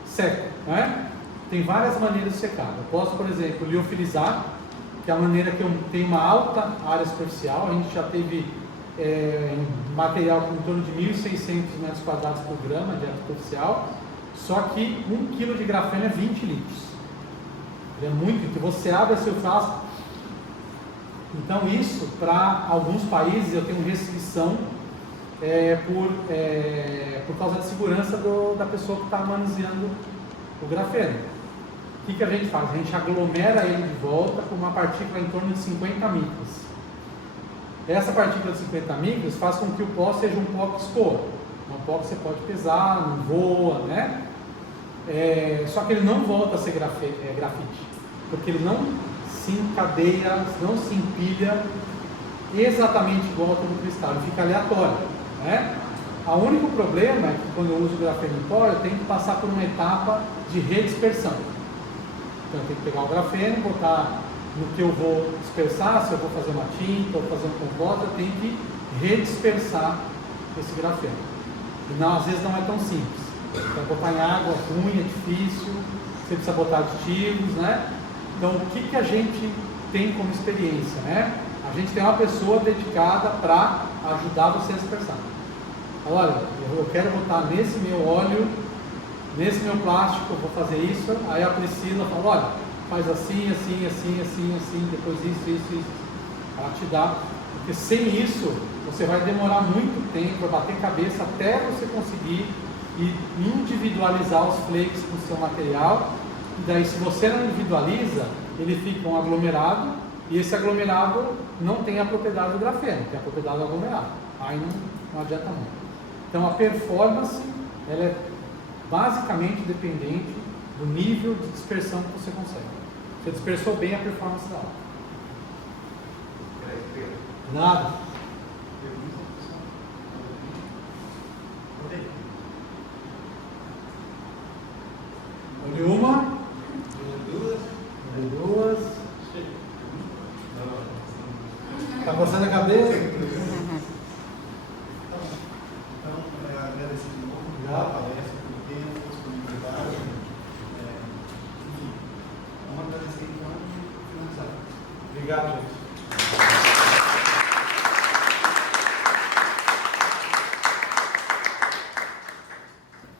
seco, né? Tem várias maneiras de secar. Eu posso, por exemplo, liofilizar, que é a maneira que eu tenho uma alta área superficial. A gente já teve material com em torno de 1.600 metros quadrados por grama de área superficial, só que 1 kg de grafeno é 20 litros. É muito, então você abre seu frasco. Então isso, para alguns países, eu tenho restrição por causa de segurança da pessoa que está manuseando o grafeno. O que a gente faz? A gente aglomera ele de volta com uma partícula em torno de 50 micras. Essa partícula de 50 micros faz com que o pó seja um pó que escoa. Um pó que você pode pisar, não voa, né? Só que ele não volta a ser grafite, porque ele não se encadeia, não se empilha exatamente igual ao do cristal, ele fica aleatório, né? O único problema é que quando eu uso o grafeno em pó, eu tenho que passar por uma etapa de redispersão. Então eu tenho que pegar o grafeno, botar no que eu vou dispersar, se eu vou fazer uma tinta ou fazer um composto, eu tenho que redispersar esse grafeno. E não, às vezes não é tão simples. Para botar em água ruim, é difícil, você precisa botar aditivos, né? Então o que a gente tem como experiência, né? A gente tem uma pessoa dedicada para ajudar você a dispersar. Olha, eu quero botar nesse meu óleo, nesse meu plástico, eu vou fazer isso. Aí a Priscila fala, olha, faz assim, assim, assim, assim, assim, depois isso. Ela te dá, porque sem isso você vai demorar muito tempo para bater cabeça até você conseguir individualizar os flakes com o seu material. E daí, se você não individualiza, ele fica um aglomerado, e esse aglomerado não tem a propriedade do grafeno, tem a propriedade do aglomerado. Aí não adianta muito. Então a performance, ela é basicamente dependente do nível de dispersão que você consegue. Você dispersou bem, a performance da aula. Nada. Olhe uma. Olhe duas. Está coçando a cabeça? Então, agradecer de novo Obrigado. a palestra, pelo tempo, pela disponibilidade. Enfim, vamos agradecer então e finalizar. Obrigado, gente.